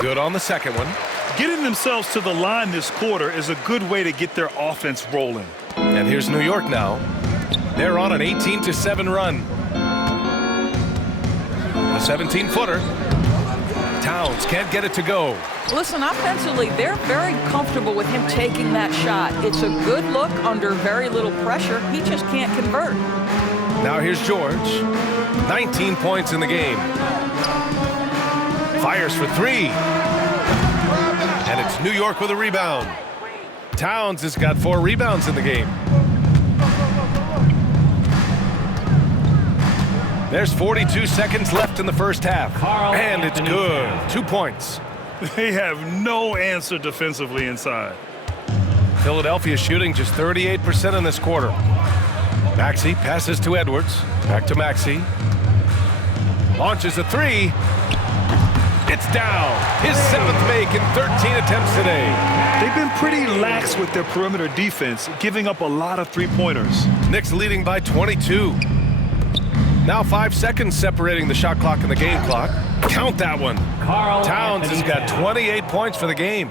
Good on the second one. Getting themselves to the line this quarter is a good way to get their offense rolling. And here's New York now. They're on an 18-7 run. The 17-footer. Towns can't get it to go. Listen, offensively, they're very comfortable with him taking that shot. It's a good look under very little pressure. He just can't convert. Now here's George. 19 points in the game. Fires for 3. And it's New York with a rebound. Towns has got 4 rebounds in the game. There's 42 seconds left in the first half. And it's good. 2 points. They have no answer defensively inside. Philadelphia shooting just 38% in this quarter. Maxey passes to Edwards. Back to Maxey. Launches a 3. It's down. His 7th make in 13 attempts today. They've been pretty lax with their perimeter defense, giving up a lot of three-pointers. Knicks leading by 22. Now 5 seconds separating the shot clock and the game clock. Count that one. Towns has got 28 points for the game.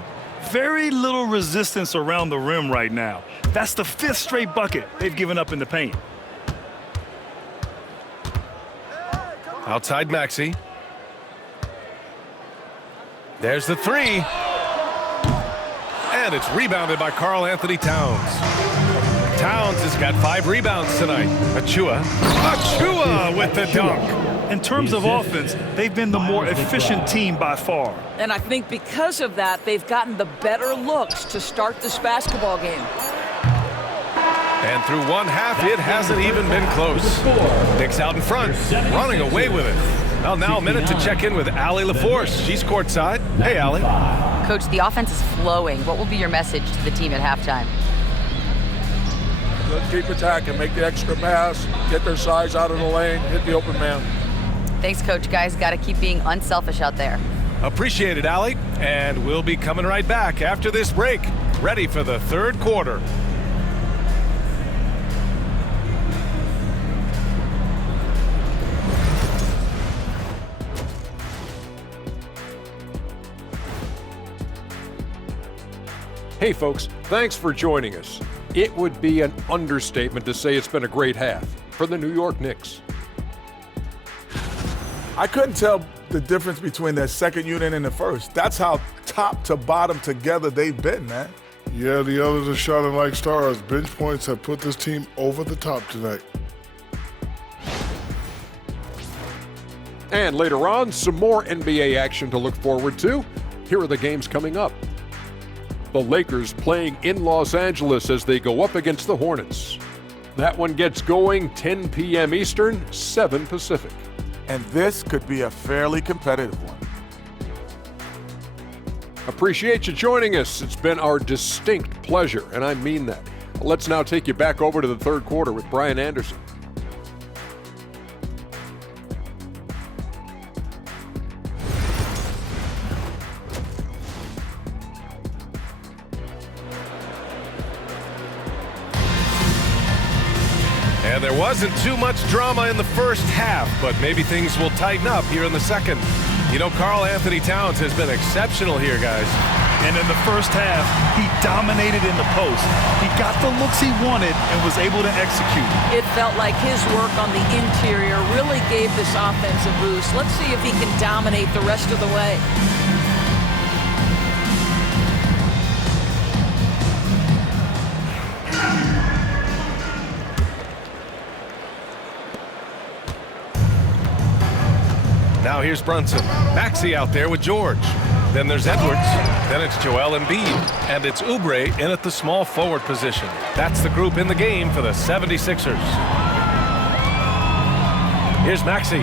Very little resistance around the rim right now. That's the 5th straight bucket they've given up in the paint. Outside Maxey. There's the 3. And it's rebounded by Karl-Anthony Towns. Towns has got 5 rebounds tonight. Achua with the dunk. In terms of offense, they've been the more efficient team by far. And I think because of that, they've gotten the better looks to start this basketball game. And through one half, it hasn't even been close. Knicks out in front, running away with it. Well, now a minute to check in with Allie LaForce. She's courtside. Hey, Allie. Coach, the offense is flowing. What will be your message to the team at halftime? Keep attacking, make the extra pass, get their size out of the lane, hit the open man. Thanks, Coach. Guys, got to keep being unselfish out there. Appreciate it, Allie. And we'll be coming right back after this break, ready for the third quarter. Hey folks, thanks for joining us. It would be an understatement to say it's been a great half for the New York Knicks. I couldn't tell the difference between their second unit and the first. That's how top to bottom together they've been, man. Yeah, the others are shining like stars. Bench points have put this team over the top tonight. And later on, some more NBA action to look forward to. Here are the games coming up. The Lakers playing in Los Angeles as they go up against the Hornets. That one gets going 10 p.m. Eastern, 7 Pacific. And this could be a fairly competitive one. Appreciate you joining us. It's been our distinct pleasure, and I mean that. Let's now take you back over to the third quarter with Brian Anderson. And there wasn't too much drama in the first half, but maybe things will tighten up here in the second. You know, Karl-Anthony Towns has been exceptional here, guys. And in the first half, he dominated in the post. He got the looks he wanted and was able to execute. It felt like his work on the interior really gave this offense a boost. Let's see if he can dominate the rest of the way. Now here's Brunson. Maxey out there with George. Then there's Edwards. Then it's Joel Embiid. And it's Oubre in at the small forward position. That's the group in the game for the 76ers. Here's Maxey.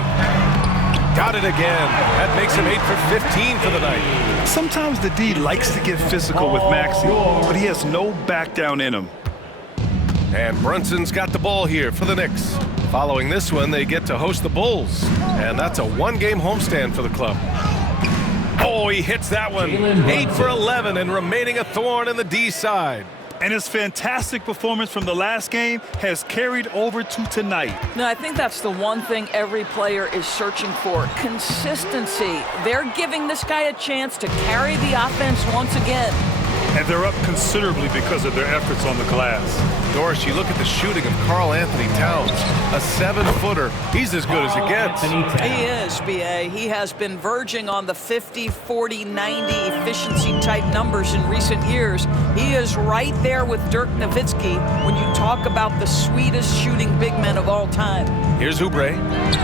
Got it again. That makes him 8 for 15 for the night. Sometimes the D likes to get physical with Maxey, but he has no back down in him. And Brunson's got the ball here for the Knicks. Following this one, they get to host the Bulls. And that's a one-game homestand for the club. Oh, he hits that one. 8 for 11 and remaining a thorn in the D side. And his fantastic performance from the last game has carried over to tonight. No, I think that's the one thing every player is searching for. Consistency. They're giving this guy a chance to carry the offense once again. And they're up considerably because of their efforts on the glass. Doris, you look at the shooting of Karl-Anthony Towns, a 7-footer. He's as good as it gets. He is, B.A. He has been verging on the 50, 40, 90 efficiency type numbers in recent years. He is right there with Dirk Nowitzki when you talk about the sweetest shooting big men of all time. Here's Oubre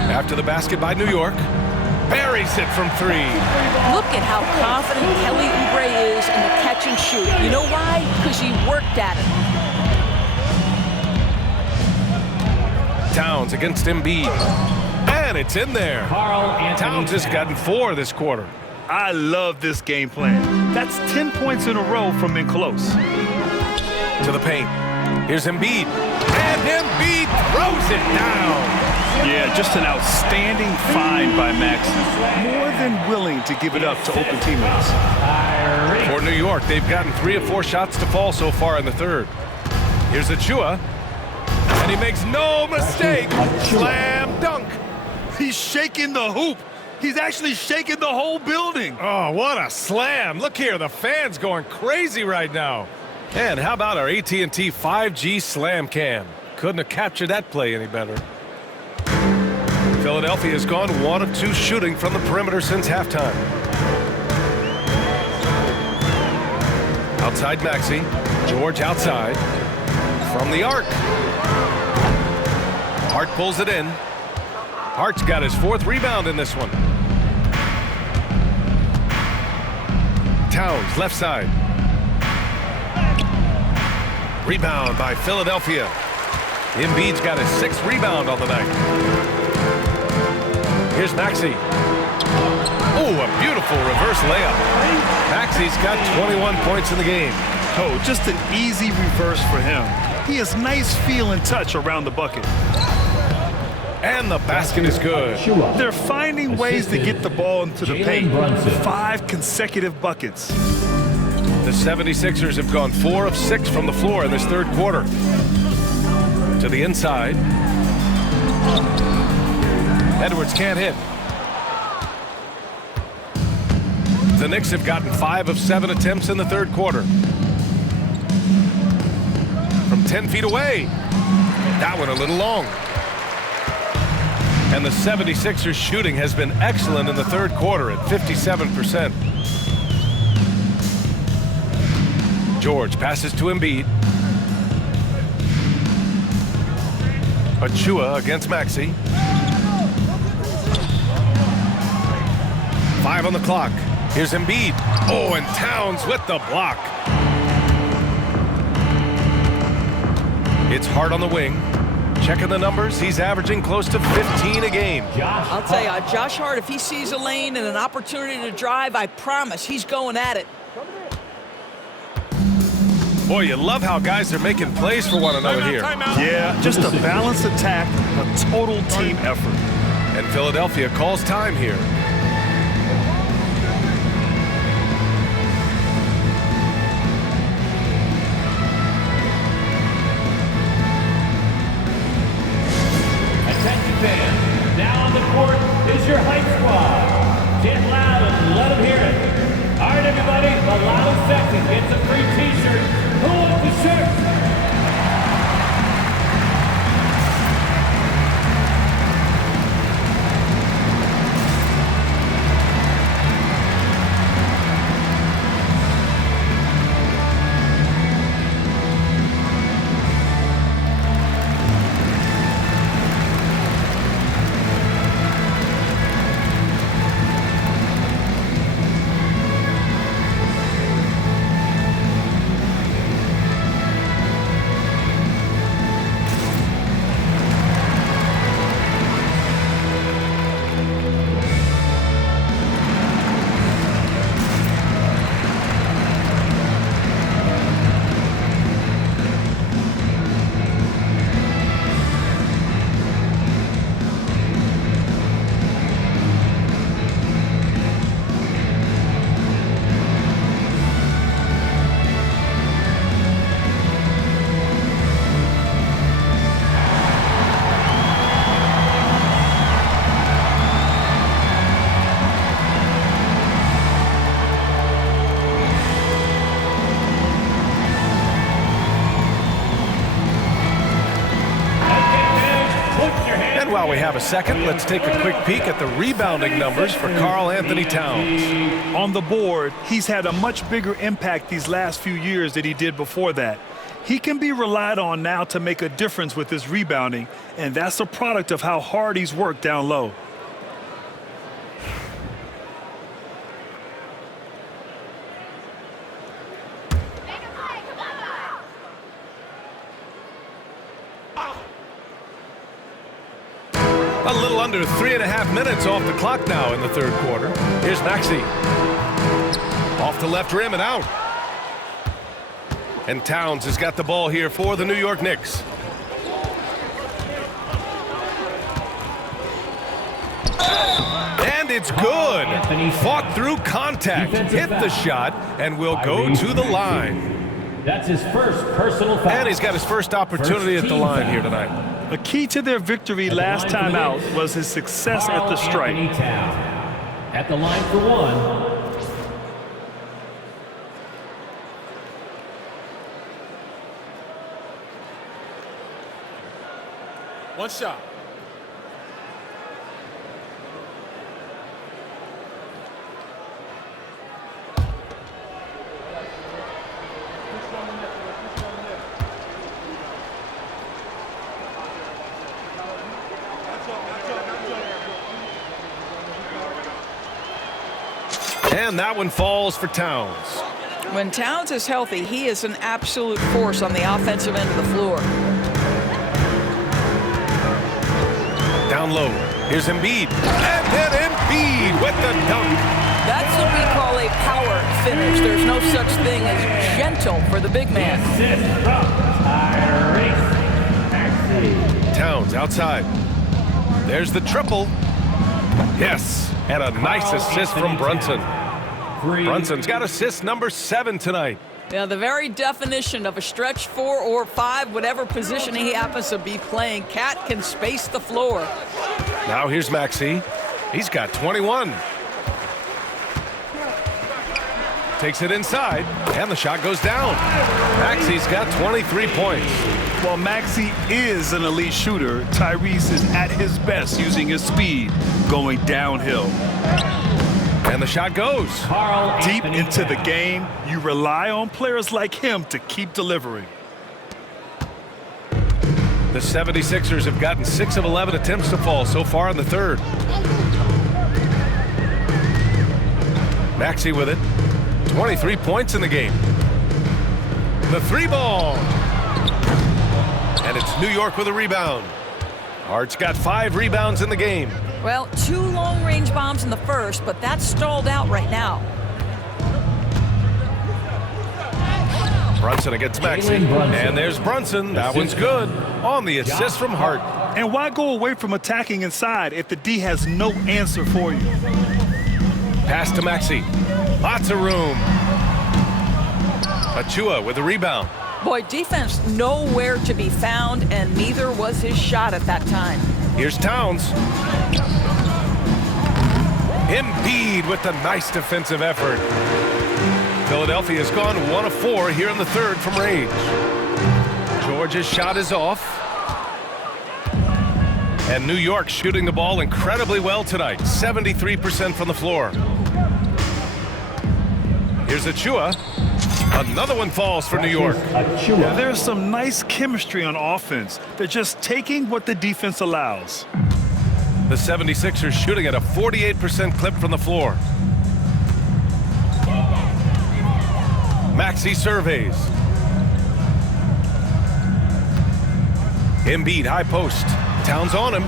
after the basket by New York. Buries it from 3. Look at how confident Kelly Oubre is in the catch and shoot. You know why? Because he worked at it. Towns against Embiid. And it's in there. Towns has gotten 4 this quarter. I love this game plan. That's 10 points in a row from in close. To the paint. Here's Embiid. And Embiid throws it down. Yeah, just an outstanding find by Maxey. More than willing to give it up to open teammates. For New York, they've gotten 3 of 4 shots to fall so far in the third. Here's Achua. And he makes no mistake. Slam dunk. He's shaking the hoop. He's actually shaking the whole building. Oh, what a slam. Look here, the fans going crazy right now. And how about our AT&T 5G Slam Cam? Couldn't have captured that play any better. Philadelphia has gone 1 of 2 shooting from the perimeter since halftime. Outside Maxey. George outside. From the arc. Hart pulls it in. Hart's got his 4th rebound in this one. Towns, left side. Rebound by Philadelphia. Embiid's got his 6th rebound on the night. Here's Maxey. Oh, a beautiful reverse layup. Maxey's got 21 points in the game. Oh, just an easy reverse for him. He has nice feel and touch around the bucket. And the basket is good. They're finding ways to get the ball into the paint. 5 consecutive buckets. The 76ers have gone 4 of 6 from the floor in this third quarter. To the inside. Edwards can't hit. The Knicks have gotten 5 of 7 attempts in the third quarter. From 10 feet away. That one a little long. And the 76ers shooting has been excellent in the third quarter at 57%. George passes to Embiid. Achua against Maxey. 5 on the clock. Here's Embiid. Oh, and Towns with the block. It's Hart on the wing. Checking the numbers, he's averaging close to 15 a game. I'll tell you, Josh Hart, if he sees a lane and an opportunity to drive, I promise he's going at it. Boy, you love how guys are making plays for one another here. Yeah, just a balanced attack, a total team effort. And Philadelphia calls time here. Now on the court is your hype squad. Get loud and let them hear it. All right, everybody, the loudest section gets a free T-shirt. Who wants the shirt? While we have a second, let's take a quick peek at the rebounding numbers for Karl-Anthony Towns. On the board, he's had a much bigger impact these last few years than he did before that. He can be relied on now to make a difference with his rebounding, and that's a product of how hard he's worked down low. A little under 3.5 minutes off the clock now in the third quarter. Here's Maxey. Off the left rim and out. And Towns has got the ball here for the New York Knicks. And it's good. Fought through contact, hit the shot, and will go to the line. That's his first personal foul. And he's got his first opportunity at the line here tonight. A key to their victory last time out was his success at the stripe. At the line for one. One shot. And that one falls for Towns. When Towns is healthy, he is an absolute force on the offensive end of the floor. Down low. Here's Embiid. And then Embiid with the dunk. That's what we call a power finish. There's no such thing as gentle for the big man. Towns outside. There's the triple. Yes, and a nice assist from Brunson. Brunson's got assist number 7 tonight. Yeah, the very definition of a stretch 4 or 5, whatever position he happens to be playing, Cat can space the floor. Now here's Maxey. He's got 21. Takes it inside, and the shot goes down. Maxey's got 23 points. While Maxey is an elite shooter, Tyrese is at his best using his speed, going downhill. And the shot goes. Deep into the game, you rely on players like him to keep delivering. The 76ers have gotten 6 of 11 attempts to fall so far in the third. Maxey with it. 23 points in the game. The 3-ball. And it's New York with a rebound. Hart's got 5 rebounds in the game. Well, 2 long-range bombs in the first, but that's stalled out right now. Brunson against Maxey. And there's Brunson. That one's good. On the assist from Hart. And why go away from attacking inside if the D has no answer for you? Pass to Maxey. Lots of room. Achua with a rebound. Boy, defense nowhere to be found, and neither was his shot at that time. Here's Towns. Embiid with the nice defensive effort. Philadelphia's gone 1 of 4 here in the third from range. George's shot is off. And New York shooting the ball incredibly well tonight. 73% from the floor. Here's Achua. Another one falls for New York. Yeah, there's some nice chemistry on offense. They're just taking what the defense allows. The 76ers shooting at a 48% clip from the floor. Maxey surveys. Embiid high post. Towns on him.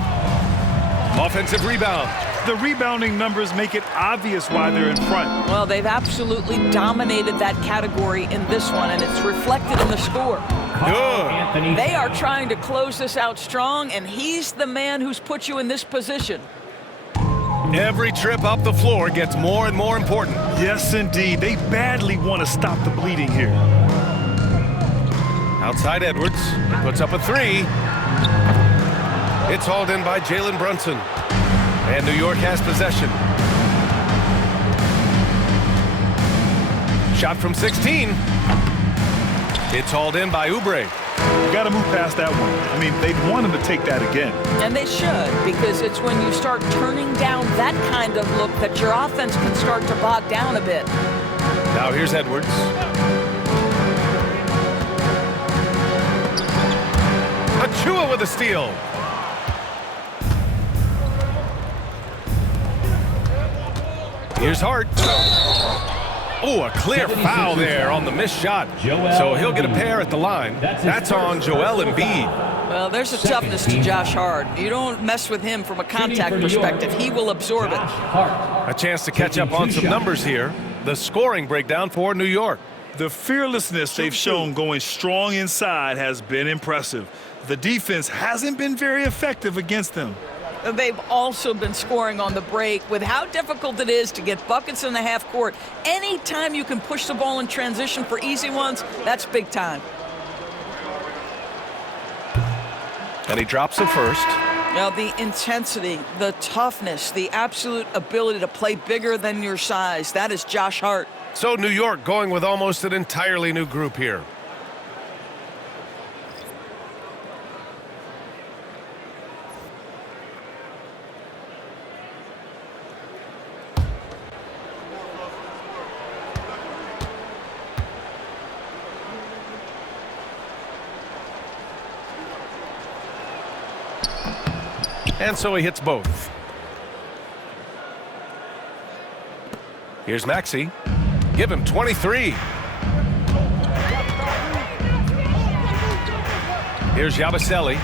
Offensive rebound. The rebounding numbers make it obvious why they're in front. Well, they've absolutely dominated that category in this one, and it's reflected in the score. Good. They are trying to close this out strong, and he's the man who's put you in this position. Every trip up the floor gets more and more important. Yes, indeed. They badly want to stop the bleeding here. Outside Edwards. Puts up a 3. It's hauled in by Jalen Brunson. And New York has possession. Shot from 16. It's hauled in by Oubre. You got to move past that one. I mean, they'd want him to take that again. And they should, because it's when you start turning down that kind of look that your offense can start to bog down a bit. Now here's Edwards. Achua with a steal. Here's Hart. Oh, a clear foul there on the missed shot. So he'll get a pair at the line. That's on Joel Embiid. Well, there's a toughness to Josh Hart. You don't mess with him from a contact perspective. He will absorb it. A chance to catch up on some numbers here. The scoring breakdown for New York. The fearlessness they've shown going strong inside has been impressive. The defense hasn't been very effective against them. They've also been scoring on the break. With how difficult it is to get buckets in the half court, anytime you can push the ball in transition for easy ones, that's big time. And he drops it first. Now, the intensity, the toughness, the absolute ability to play bigger than your size, that is Josh Hart. So New York going with almost an entirely new group here. And so he hits both. Here's Maxey. Give him 23. Here's Yabusele.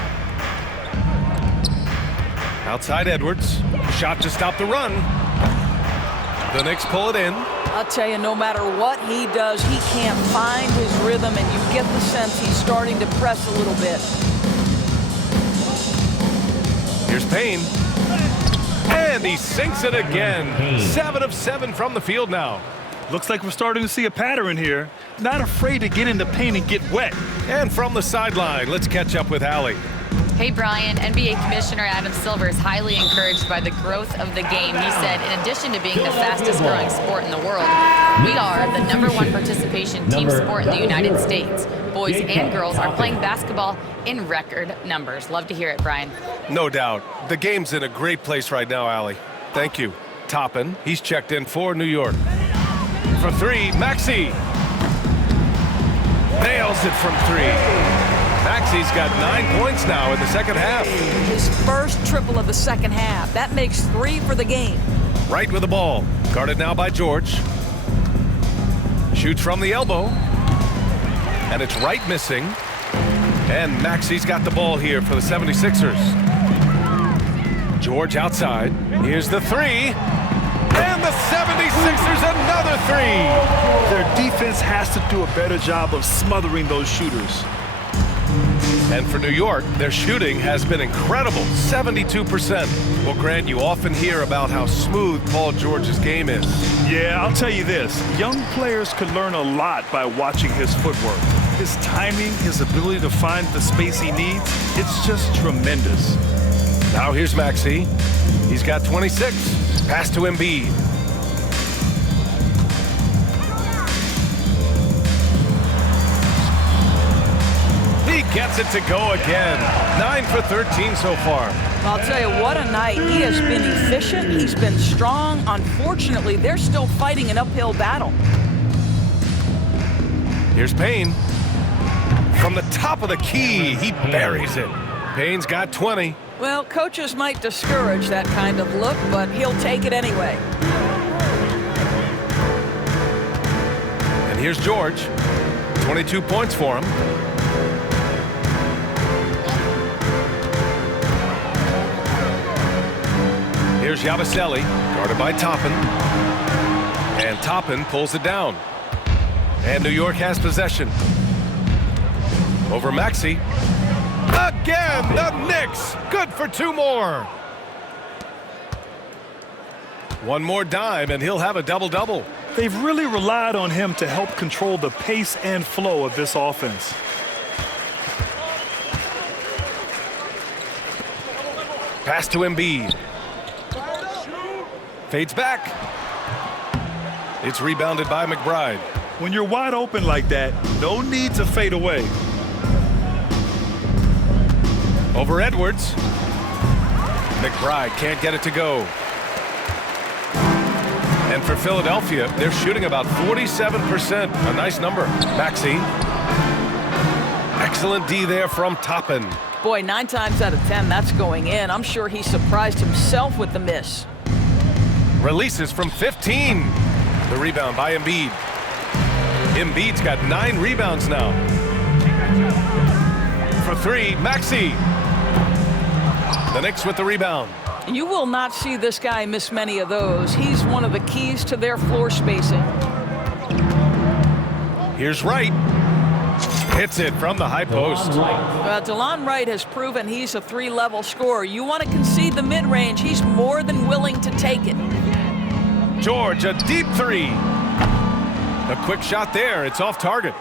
Outside Edwards. Shot to stop the run. The Knicks pull it in. I'll tell you, no matter what he does, he can't find his rhythm, and you get the sense he's starting to press a little bit. Here's Payne. And he sinks it again. 7 of 7 from the field now. Looks like we're starting to see a pattern here. Not afraid to get in the paint and get wet. And from the sideline, let's catch up with Allie. Hey, Brian, NBA Commissioner Adam Silver is highly encouraged by the growth of the game. He said, in addition to being the fastest growing sport in the world, we are the #1 participation team sport in the United States. Boys and girls are playing basketball in record numbers. Love to hear it, Brian. No doubt. The game's in a great place right now, Allie. Thank you. Toppin, he's checked in for New York. For 3, Maxey. Nails it from 3. Maxey's got 9 points now in the second half. His first triple of the second half. That makes 3 for the game. Right with the ball. Guarded now by George. Shoots from the elbow. And it's right missing. And Maxey's got the ball here for the 76ers. George outside. Here's the 3. And the 76ers another 3. Their defense has to do a better job of smothering those shooters. And for New York, their shooting has been incredible, 72%. Well, Grant, you often hear about how smooth Paul George's game is. Yeah, I'll tell you this. Young players could learn a lot by watching his footwork. His timing, his ability to find the space he needs, it's just tremendous. Now here's Maxey. He's got 26. Pass to Embiid. He gets it to go again. 9 for 13 so far. I'll tell you what a night. He has been efficient. He's been strong. Unfortunately, they're still fighting an uphill battle. Here's Payne. From the top of the key, he buries it. Payne's got 20. Well, coaches might discourage that kind of look, but he'll take it anyway. And here's George. 22 points for him. Here's Yabusele, guarded by Toppin. And Toppin pulls it down. And New York has possession. Over Maxey. Again, the Knicks. Good for 2 more. One more dime, and he'll have a double-double. They've really relied on him to help control the pace and flow of this offense. Pass to Embiid. Fades back. It's rebounded by McBride. When you're wide open like that, no need to fade away. Over Edwards. McBride can't get it to go. And for Philadelphia, they're shooting about 47%. A nice number. Maxey. Excellent D there from Toppin. Boy, 9 times out of 10, that's going in. I'm sure he surprised himself with the miss. Releases from 15. The rebound by Embiid. Embiid's got 9 rebounds now. For 3, Maxey. The Knicks with the rebound. You will not see this guy miss many of those. He's one of the keys to their floor spacing. Here's Wright. Hits it from the high post. DeLon Wright has proven he's a 3-level scorer. You want to concede the mid-range, he's more than willing to take it. George, a deep 3. A quick shot there. It's off target.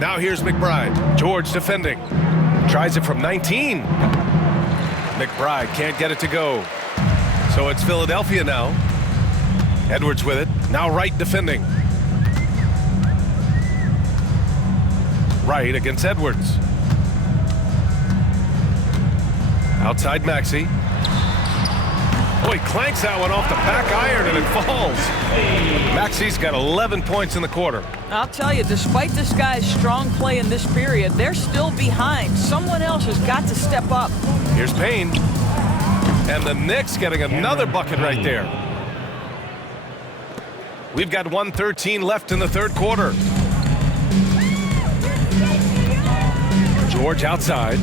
Now here's McBride. George defending. Tries it from 19. McBride can't get it to go. So it's Philadelphia now. Edwards with it. Now Wright defending. Wright against Edwards. Outside Maxey. Oh, he clanks that one off the back iron and it falls. Maxey's got 11 points in the quarter. I'll tell you, despite this guy's strong play in this period, they're still behind. Someone else has got to step up. Here's Payne. And the Knicks getting another bucket right there. We've got 1:13 left in the third quarter. George outside.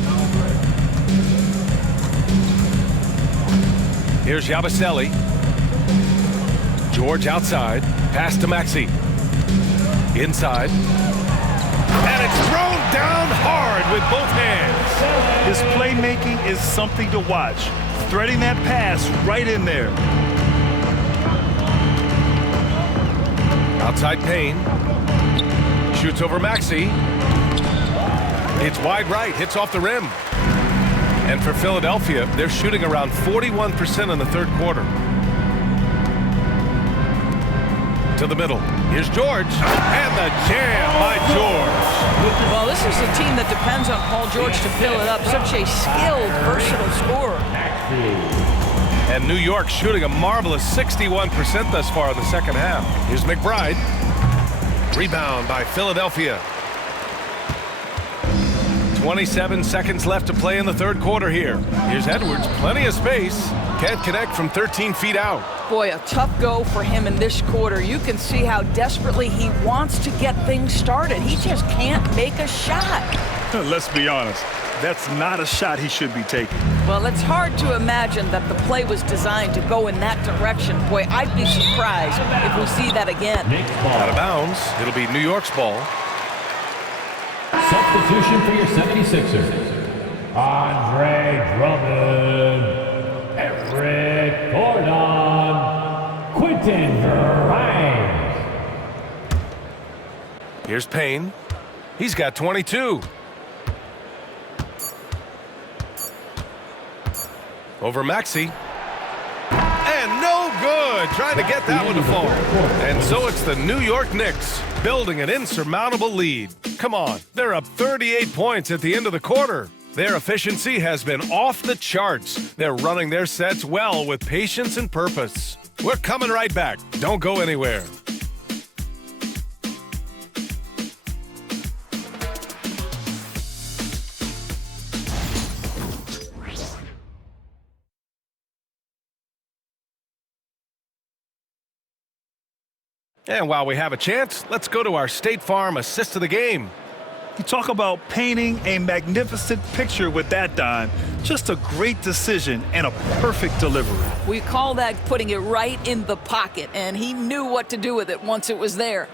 Here's Yabusele. George outside. Pass to Maxey. Inside. And it's thrown down hard with both hands. His playmaking is something to watch. Threading that pass right in there. Outside Payne. Shoots over Maxey. It's wide right, hits off the rim. And for Philadelphia, they're shooting around 41% in the third quarter. To the middle. Here's George. And the jam by George. Well, this is a team that depends on Paul George to fill it up. Such a skilled, versatile scorer. And New York shooting a marvelous 61% thus far in the second half. Here's McBride. Rebound by Philadelphia. 27 seconds left to play in the third quarter here. Here's Edwards, plenty of space. Can't connect from 13 feet out. Boy, a tough go for him in this quarter. You can see how desperately he wants to get things started. He just can't make a shot. Let's be honest. That's not a shot he should be taking. Well, it's hard to imagine that the play was designed to go in that direction. Boy, I'd be surprised if we see that again. Out of bounds. It'll be New York's ball. Substitution for your 76ers. Andre Drummond, Eric Gordon, Quentin Grimes. Here's Payne. He's got 22. Over Maxey. And no good. Trying to get that one to fall. And so it's the New York Knicks building an insurmountable lead. Come on, they're up 38 points at the end of the quarter. Their efficiency has been off the charts. They're running their sets well with patience and purpose. We're coming right back. Don't go anywhere. And while we have a chance, let's go to our State Farm assist of the game. You talk about painting a magnificent picture with that dime. Just a great decision and a perfect delivery. We call that putting it right in the pocket, and he knew what to do with it once it was there.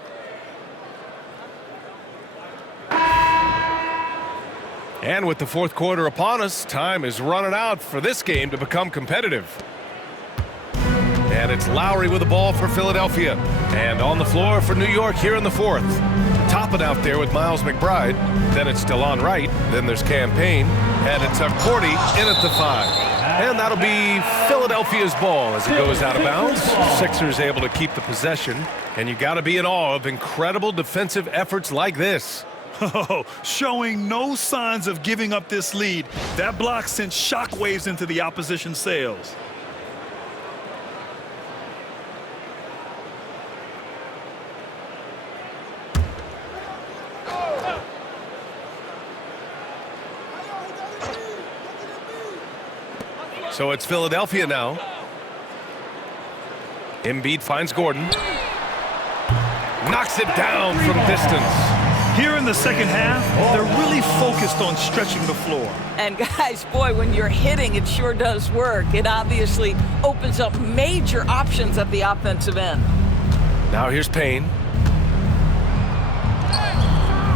And with the fourth quarter upon us, time is running out for this game to become competitive. And it's Lowry with the ball for Philadelphia. And on the floor for New York here in the fourth. Topping out there with Miles McBride. Then it's DeLon Wright. Then there's Cam Payne. And it's Cordy in at the 5. And that'll be Philadelphia's ball as it goes out of bounds. Sixers able to keep the possession. And you got to be in awe of incredible defensive efforts like this. Oh, showing no signs of giving up this lead. That block sent shockwaves into the opposition sails. So it's Philadelphia now. Embiid finds Gordon. Knocks it down from distance. Here in the second half, they're really focused on stretching the floor. And guys, boy, when you're hitting, it sure does work. It obviously opens up major options at the offensive end. Now here's Payne.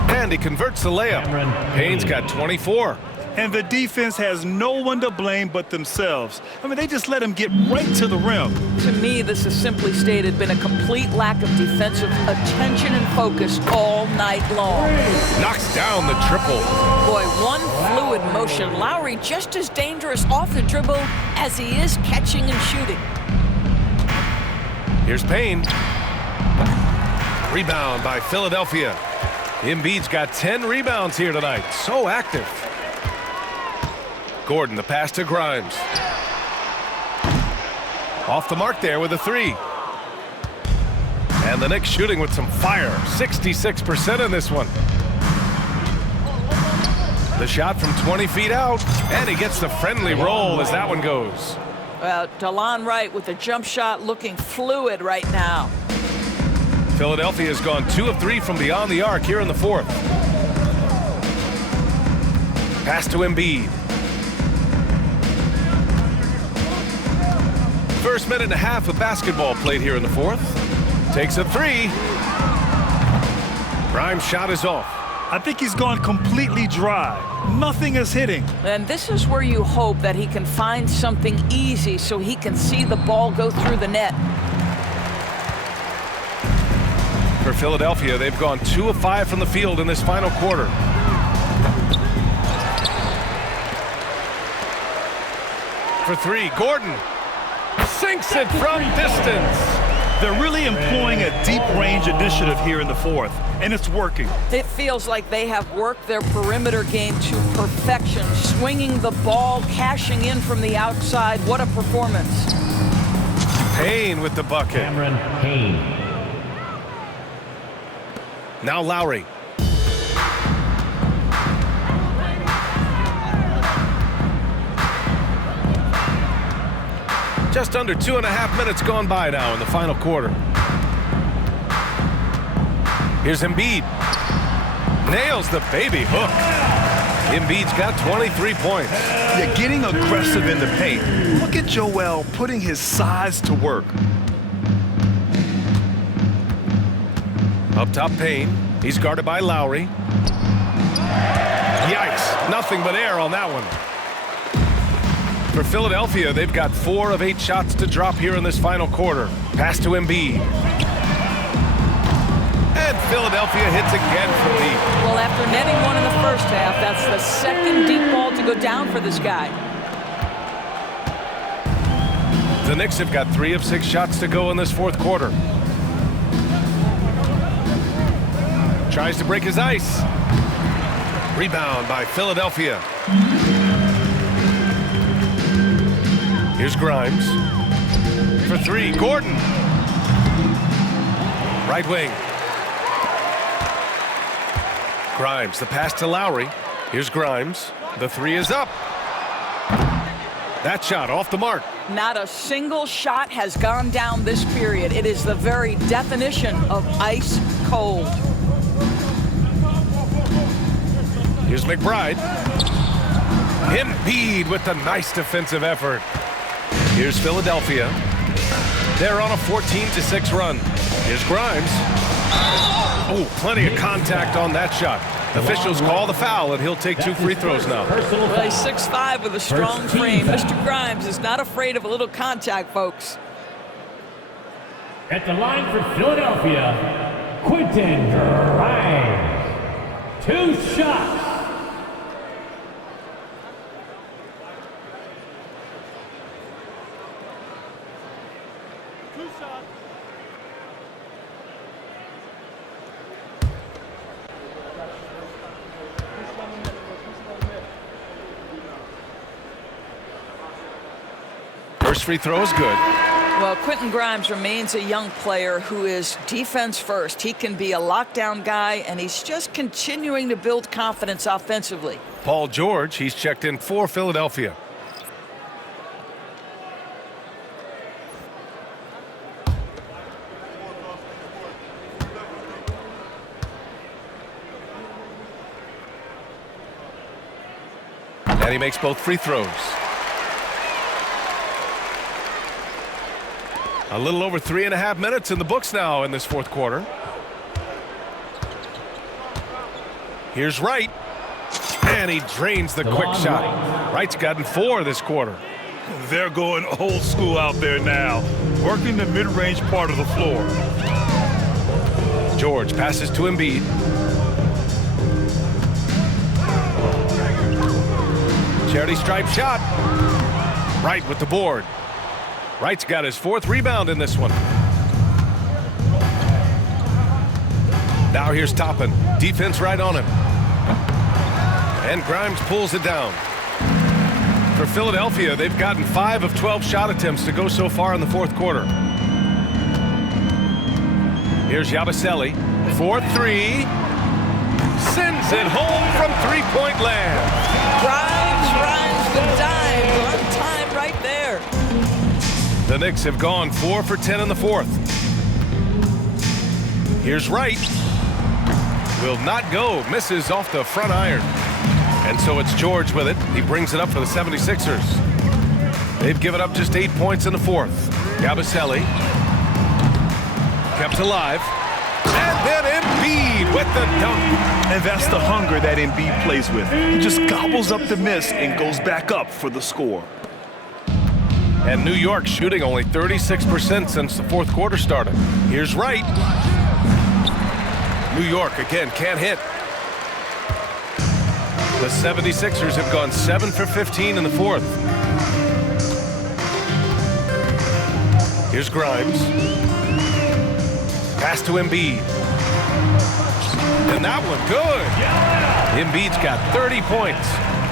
And he converts the layup. Payne's got 24. And the defense has no one to blame but themselves. I mean, they just let him get right to the rim. To me, this has simply stated been a complete lack of defensive attention and focus all night long. Knocks down the triple. Boy, one fluid motion. Lowry just as dangerous off the dribble as he is catching and shooting. Here's Payne. Rebound by Philadelphia. Embiid's got 10 rebounds here tonight. So active. Gordon, the pass to Grimes. Off the mark there with a 3. And the Knicks shooting with some fire. 66% in this one. The shot from 20 feet out. And he gets the friendly roll as that one goes. Well, DeLon Wright with a jump shot looking fluid right now. Philadelphia has gone 2 of 3 from beyond the arc here in the fourth. Pass to Embiid. First minute and a half of basketball played here in the fourth. Takes a 3. Grimes' shot is off. I think he's gone completely dry. Nothing is hitting. And this is where you hope that he can find something easy so he can see the ball go through the net. For Philadelphia, they've gone 2 of 5 from the field in this final quarter. For 3, Gordon sinks it from distance. They're really employing a deep range initiative here in the fourth, and it's working. It feels like they have worked their perimeter game to perfection, swinging the ball, cashing in from the outside. What a performance. Payne with the bucket. Cameron Payne. Now Lowry. Just under 2.5 minutes gone by now in the final quarter. Here's Embiid. Nails the baby hook. Embiid's got 23 points. They're getting aggressive in the paint. Look at Joel putting his size to work. Up top, Payne. He's guarded by Lowry. Yikes. Nothing but air on that one. For Philadelphia, they've got 4 of 8 shots to drop here in this final quarter. Pass to Embiid. And Philadelphia hits again from deep. Well, after netting one in the first half, that's the second deep ball to go down for this guy. The Knicks have got 3 of 6 shots to go in this fourth quarter. Tries to break his ice. Rebound by Philadelphia. Here's Grimes. For 3, Gordon. Right wing. Grimes, the pass to Lowry. Here's Grimes. The 3 is up. That shot off the mark. Not a single shot has gone down this period. It is the very definition of ice cold. Here's McBride. Embiid with the nice defensive effort. Here's Philadelphia. They're on a 14-6 run. Here's Grimes. Oh, plenty of contact on that shot. Officials call the foul, and he'll take 2 free throws now. Well, he's 6'5" with a strong frame. Mr. Grimes is not afraid of a little contact, folks. At the line for Philadelphia, Quentin Grimes. 2 shots. First free throw is good. Well, Quentin Grimes remains a young player who is defense first. He can be a lockdown guy, and he's just continuing to build confidence offensively. Paul George, he's checked in for Philadelphia. And he makes both free throws. A little over 3.5 minutes in the books now in this fourth quarter. Here's Wright. And he drains the quick shot. Wright's gotten 4 this quarter. They're going old school out there now, working the mid-range part of the floor. George passes to Embiid. Charity stripe shot. Wright with the board. Wright's got his 4th rebound in this one. Now here's Toppin. Defense right on him. And Grimes pulls it down. For Philadelphia, they've gotten 5 of 12 shot attempts to go so far in the fourth quarter. Here's Yabusele. 4-3. Sends it home from 3-point land. Grimes the dime. On time right there. The Knicks have gone 4 for 10 in the fourth. Here's Wright. Will not go. Misses off the front iron. And so it's George with it. He brings it up for the 76ers. They've given up just 8 points in the fourth. Yabusele kept alive. And then Embiid Embiid with the dunk. And that's the hunger that Embiid plays with. He just gobbles up the miss and goes back up for the score. And New York shooting only 36% since the fourth quarter started. Here's Wright. New York again can't hit. The 76ers have gone 7 for 15 in the fourth. Here's Grimes. Pass to Embiid. And that one good. Embiid's got 30 points.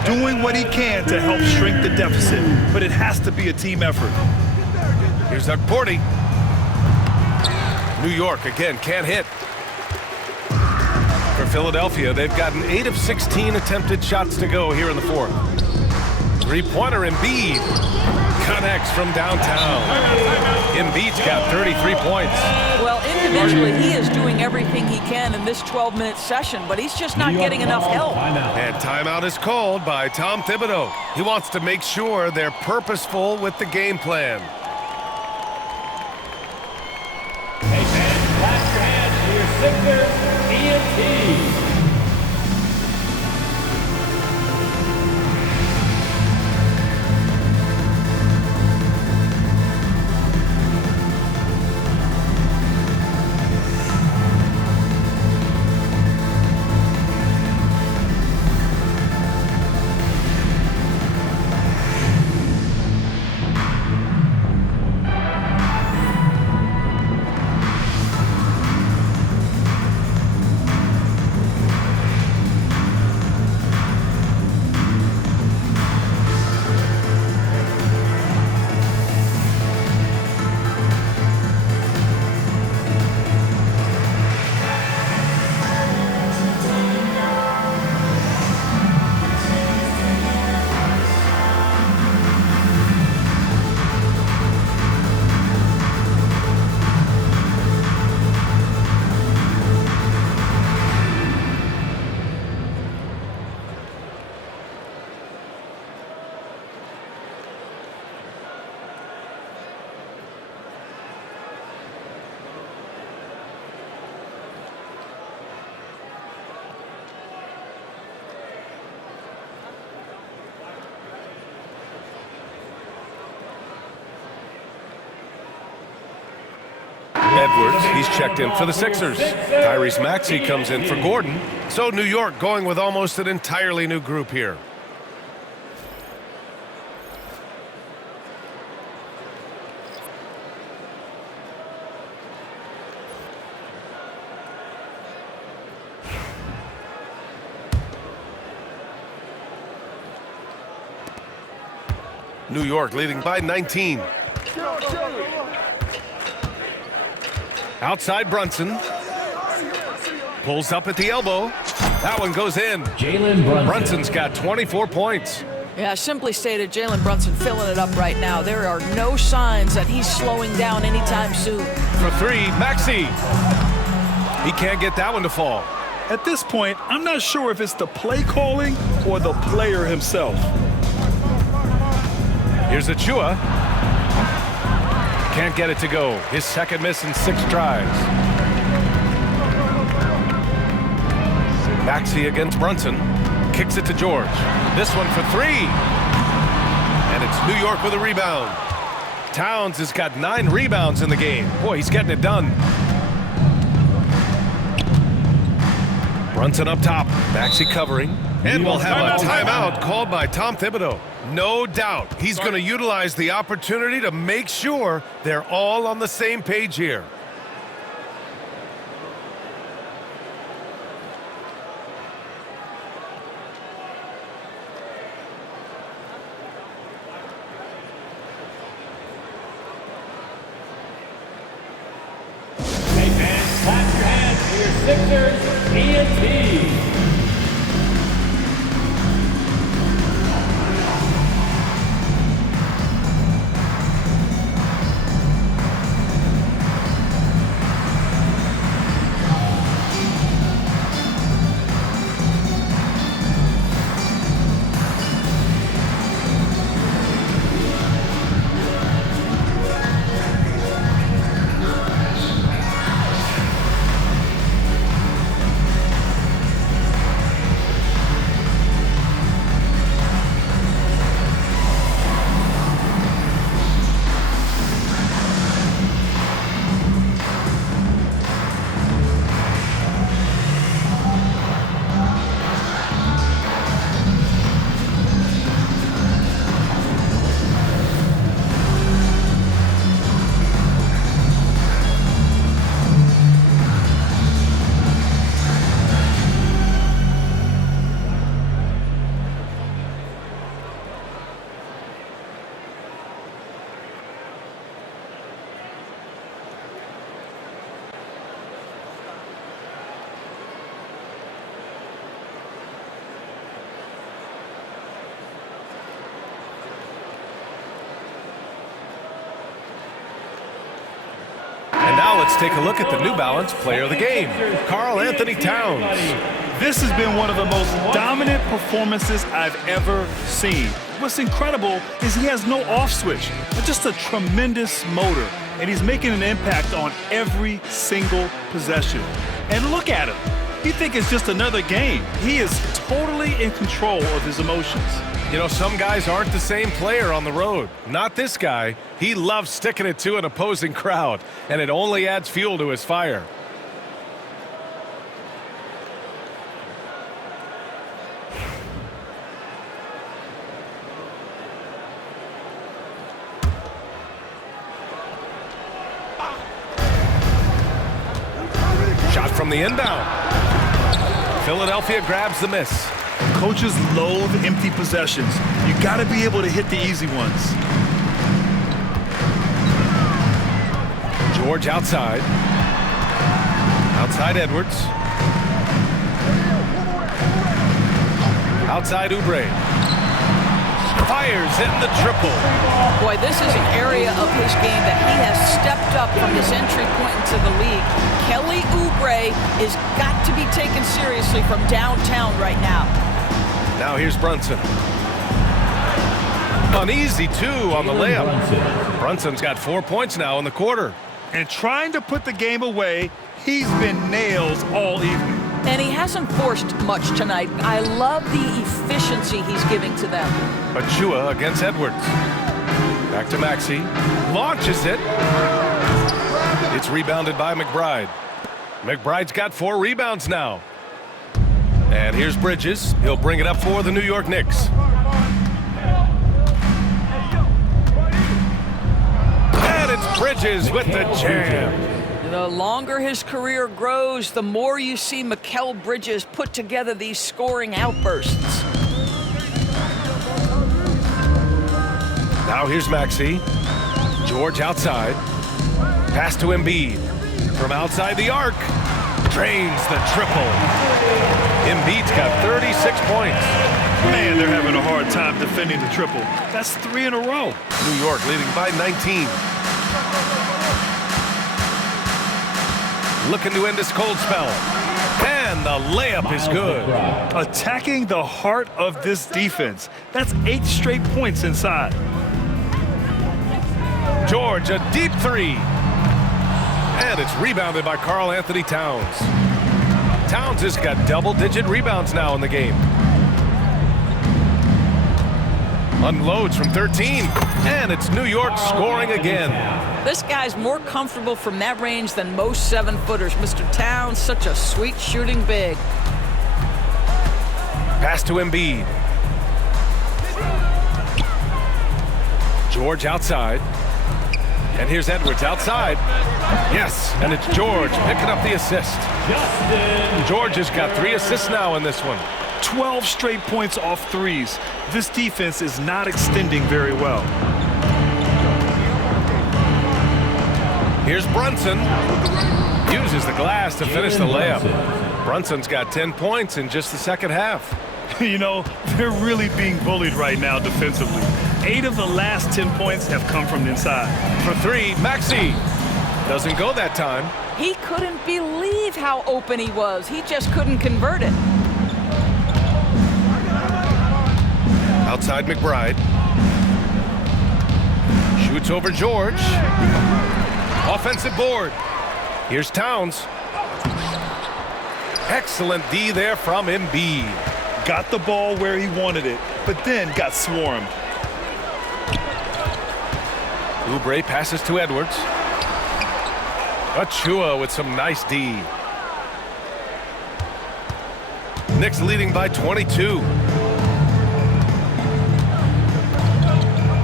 Doing what he can to help shrink the deficit, but it has to be a team effort. Here's Porty. New York again can't hit. For Philadelphia, they've gotten 8 of 16 attempted shots to go here in the fourth. Three-pointer Embiid connects from downtown. Embiid's got 33 points. Well, individually, he is doing everything he can in this 12-minute session, but he's just not getting enough help. And timeout is called by Tom Thibodeau. He wants to make sure they're purposeful with the game plan. Hey, fans, clap your hands for your Sixers EMT. Edwards, he's checked in for the Sixers. Tyrese Maxey comes in for Gordon. So New York going with almost an entirely new group here. New York leading by 19. Outside Brunson. Pulls up at the elbow. That one goes in. Jalen Brunson. Brunson's got 24 points. Yeah, simply stated, Jalen Brunson filling it up right now. There are no signs that he's slowing down anytime soon. For three, Maxey. He can't get that one to fall. At this point, I'm not sure if it's the play calling or the player himself. Here's Achua. Can't get it to go. His second miss in 6 tries. Maxey against Brunson. Kicks it to George. This one for 3. And it's New York with a rebound. Towns has got 9 rebounds in the game. Boy, he's getting it done. Brunson up top. Maxey covering. And we'll have a timeout called by Tom Thibodeau. No doubt he's going to utilize the opportunity to make sure they're all on the same page here. Hey, fans, clap your hands for your Sixers EMT. let's take a look at the New Balance player of the game, Karl-Anthony Towns. This has been one of the most dominant performances I've ever seen. What's incredible is he has no off switch, but just a tremendous motor, and he's making an impact on every single possession. And look at him. You think it's just another game. He is totally in control of his emotions. You know, some guys aren't the same player on the road. Not this guy. He loves sticking it to an opposing crowd, and it only adds fuel to his fire. Shot from the inbound. Philadelphia grabs the miss. Coaches loathe empty possessions. You got to be able to hit the easy ones. George outside. Outside Edwards. Outside Oubre. Fires in the triple. Boy, this is an area of his game that he has stepped up from his entry point into the league. Kelly Oubre is got to be taken seriously from downtown right now. Now here's Brunson. An easy two on the layup. Brunson's got 4 points now in the quarter. And trying to put the game away, he's been nails all evening. And he hasn't forced much tonight. I love the efficiency he's giving to them. Achua against Edwards. Back to Maxey. Launches it. It's rebounded by McBride. McBride's got 4 rebounds now. And here's Bridges. He'll bring it up for the New York Knicks. And it's Bridges with the jam. The longer his career grows, the more you see Mikal Bridges put together these scoring outbursts. Now here's Maxey. George outside. Pass to Embiid. From outside the arc. Drains the triple. Embiid's got 36 points. Man, they're having a hard time defending the triple. That's 3 in a row. New York leading by 19. Looking to end this cold spell. And the layup is good. Attacking the heart of this defense. That's 8 straight points inside. George, a deep 3. And it's rebounded by Karl-Anthony Towns. Towns has got double-digit rebounds now in the game. Unloads from 13. And it's New York scoring again. This guy's more comfortable from that range than most 7-footers. Mr. Towns, such a sweet shooting big. Pass to Embiid. George outside. And here's Edwards outside. Yes, and it's George picking up the assist. George has got 3 assists now in this one. 12 straight points off threes. This defense is not extending very well. Here's Brunson. Uses the glass to finish the layup. Brunson's got 10 points in just the second half. You know, they're really being bullied right now defensively. 8 of the last 10 points have come from inside. For 3, Maxey. Doesn't go that time. He couldn't believe how open he was. He just couldn't convert it. Outside McBride. Shoots over George. Offensive board. Here's Towns. Excellent D there from Embiid. Got the ball where he wanted it, but then got swarmed. Oubre passes to Edwards. Achua with some nice D. Knicks leading by 22.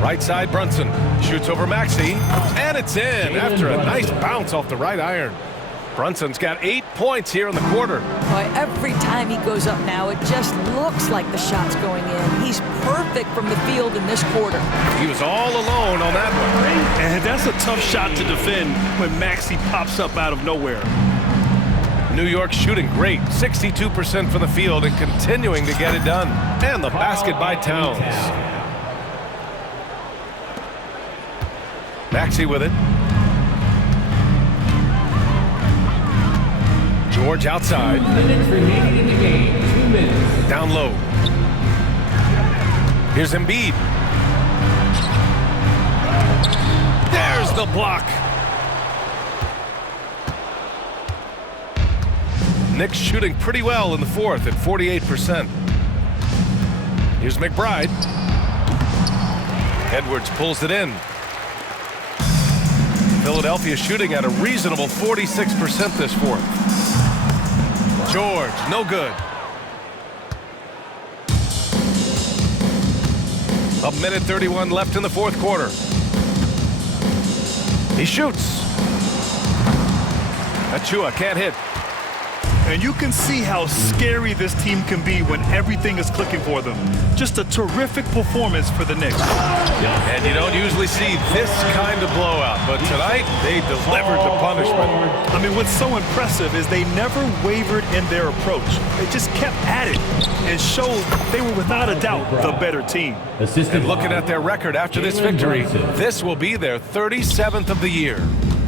Right side, Brunson shoots over Maxey, and it's in after a nice bounce off the right iron. Brunson's got 8 points here in the quarter. Boy, every time he goes up now, it just looks like the shot's going in. He's perfect from the field in this quarter. He was all alone on that one. And that's a tough shot to defend when Maxey pops up out of nowhere. New York shooting great, 62% from the field and continuing to get it done. And the basket by Towns. Maxey with it. George outside. Minutes remaining in the game. 2 minutes. Down low. Here's Embiid. There's the block. Knicks shooting pretty well in the fourth at 48%. Here's McBride. Edwards pulls it in. Philadelphia shooting at a reasonable 46% this fourth. George, no good. A minute 31 left in the fourth quarter. He shoots. Achua can't hit. And you can see how scary this team can be when everything is clicking for them. Just a terrific performance for the Knicks. And you don't usually see this kind of blowout, but tonight they delivered the punishment. I mean, what's so impressive is they never wavered in their approach. They just kept at it and showed they were without a doubt the better team. And looking at their record after this victory, this will be their 37th of the year.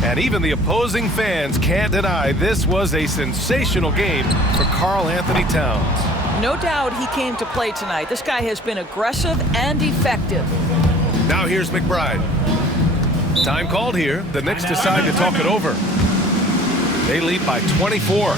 And even the opposing fans can't deny this was a sensational game for Karl-Anthony Towns. No doubt he came to play tonight. This guy has been aggressive and effective. Now here's McBride. Time called here. The Knicks decide to talk it over. They lead by 24.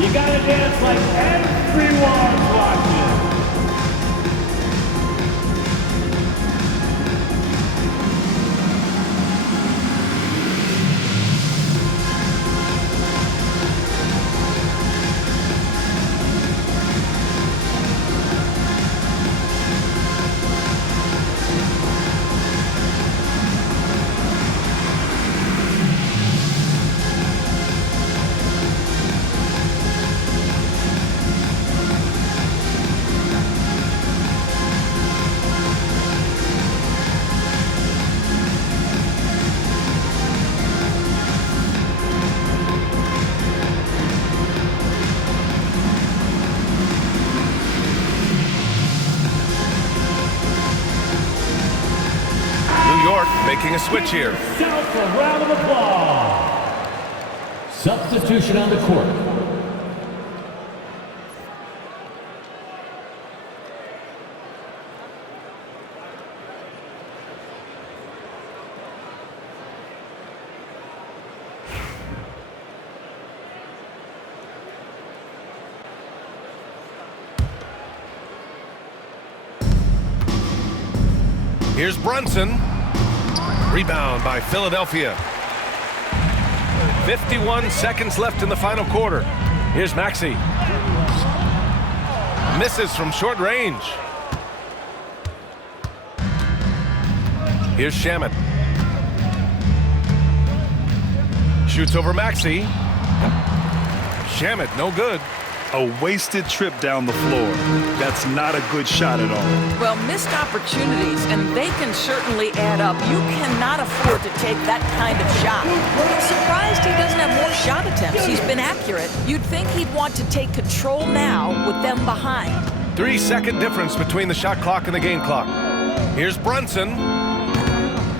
You gotta dance like everyone's watching. Making a switch here. Self a round of applause. Substitution on the court. Here's Brunson. Rebound by Philadelphia. 51 seconds left in the final quarter. Here's Maxey. Misses from short range. Here's Shamet. Shoots over Maxey. Shamet, no good. A wasted trip down the floor. That's not a good shot at all. Well, missed opportunities, and they can certainly add up. You cannot afford to take that kind of shot. I'm surprised he doesn't have more shot attempts. He's been accurate. You'd think he'd want to take control now with them behind. 3-second difference between the shot clock and the game clock. Here's Brunson.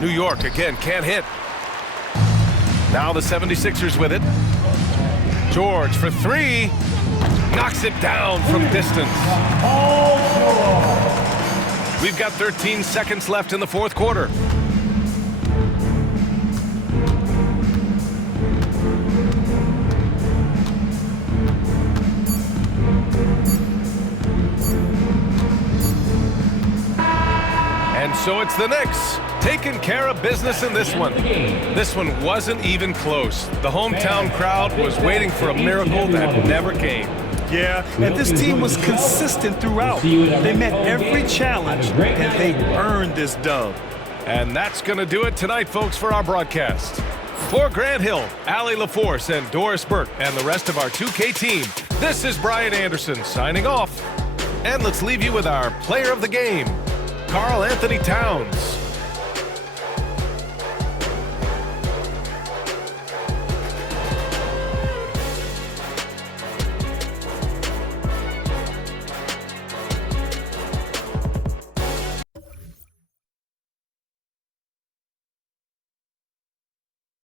New York again can't hit. Now the 76ers with it. George for three. Knocks it down from distance. We've got 13 seconds left in the fourth quarter. And so it's the Knicks taking care of business in this one. This one wasn't even close. The hometown crowd was waiting for a miracle that never came. Yeah, and this team was consistent throughout. They met every challenge, and they earned this dub. And that's going to do it tonight, folks, for our broadcast. For Grant Hill, Allie LaForce, and Doris Burke, and the rest of our 2K team, this is Brian Anderson signing off. And let's leave you with our player of the game, Karl-Anthony Towns.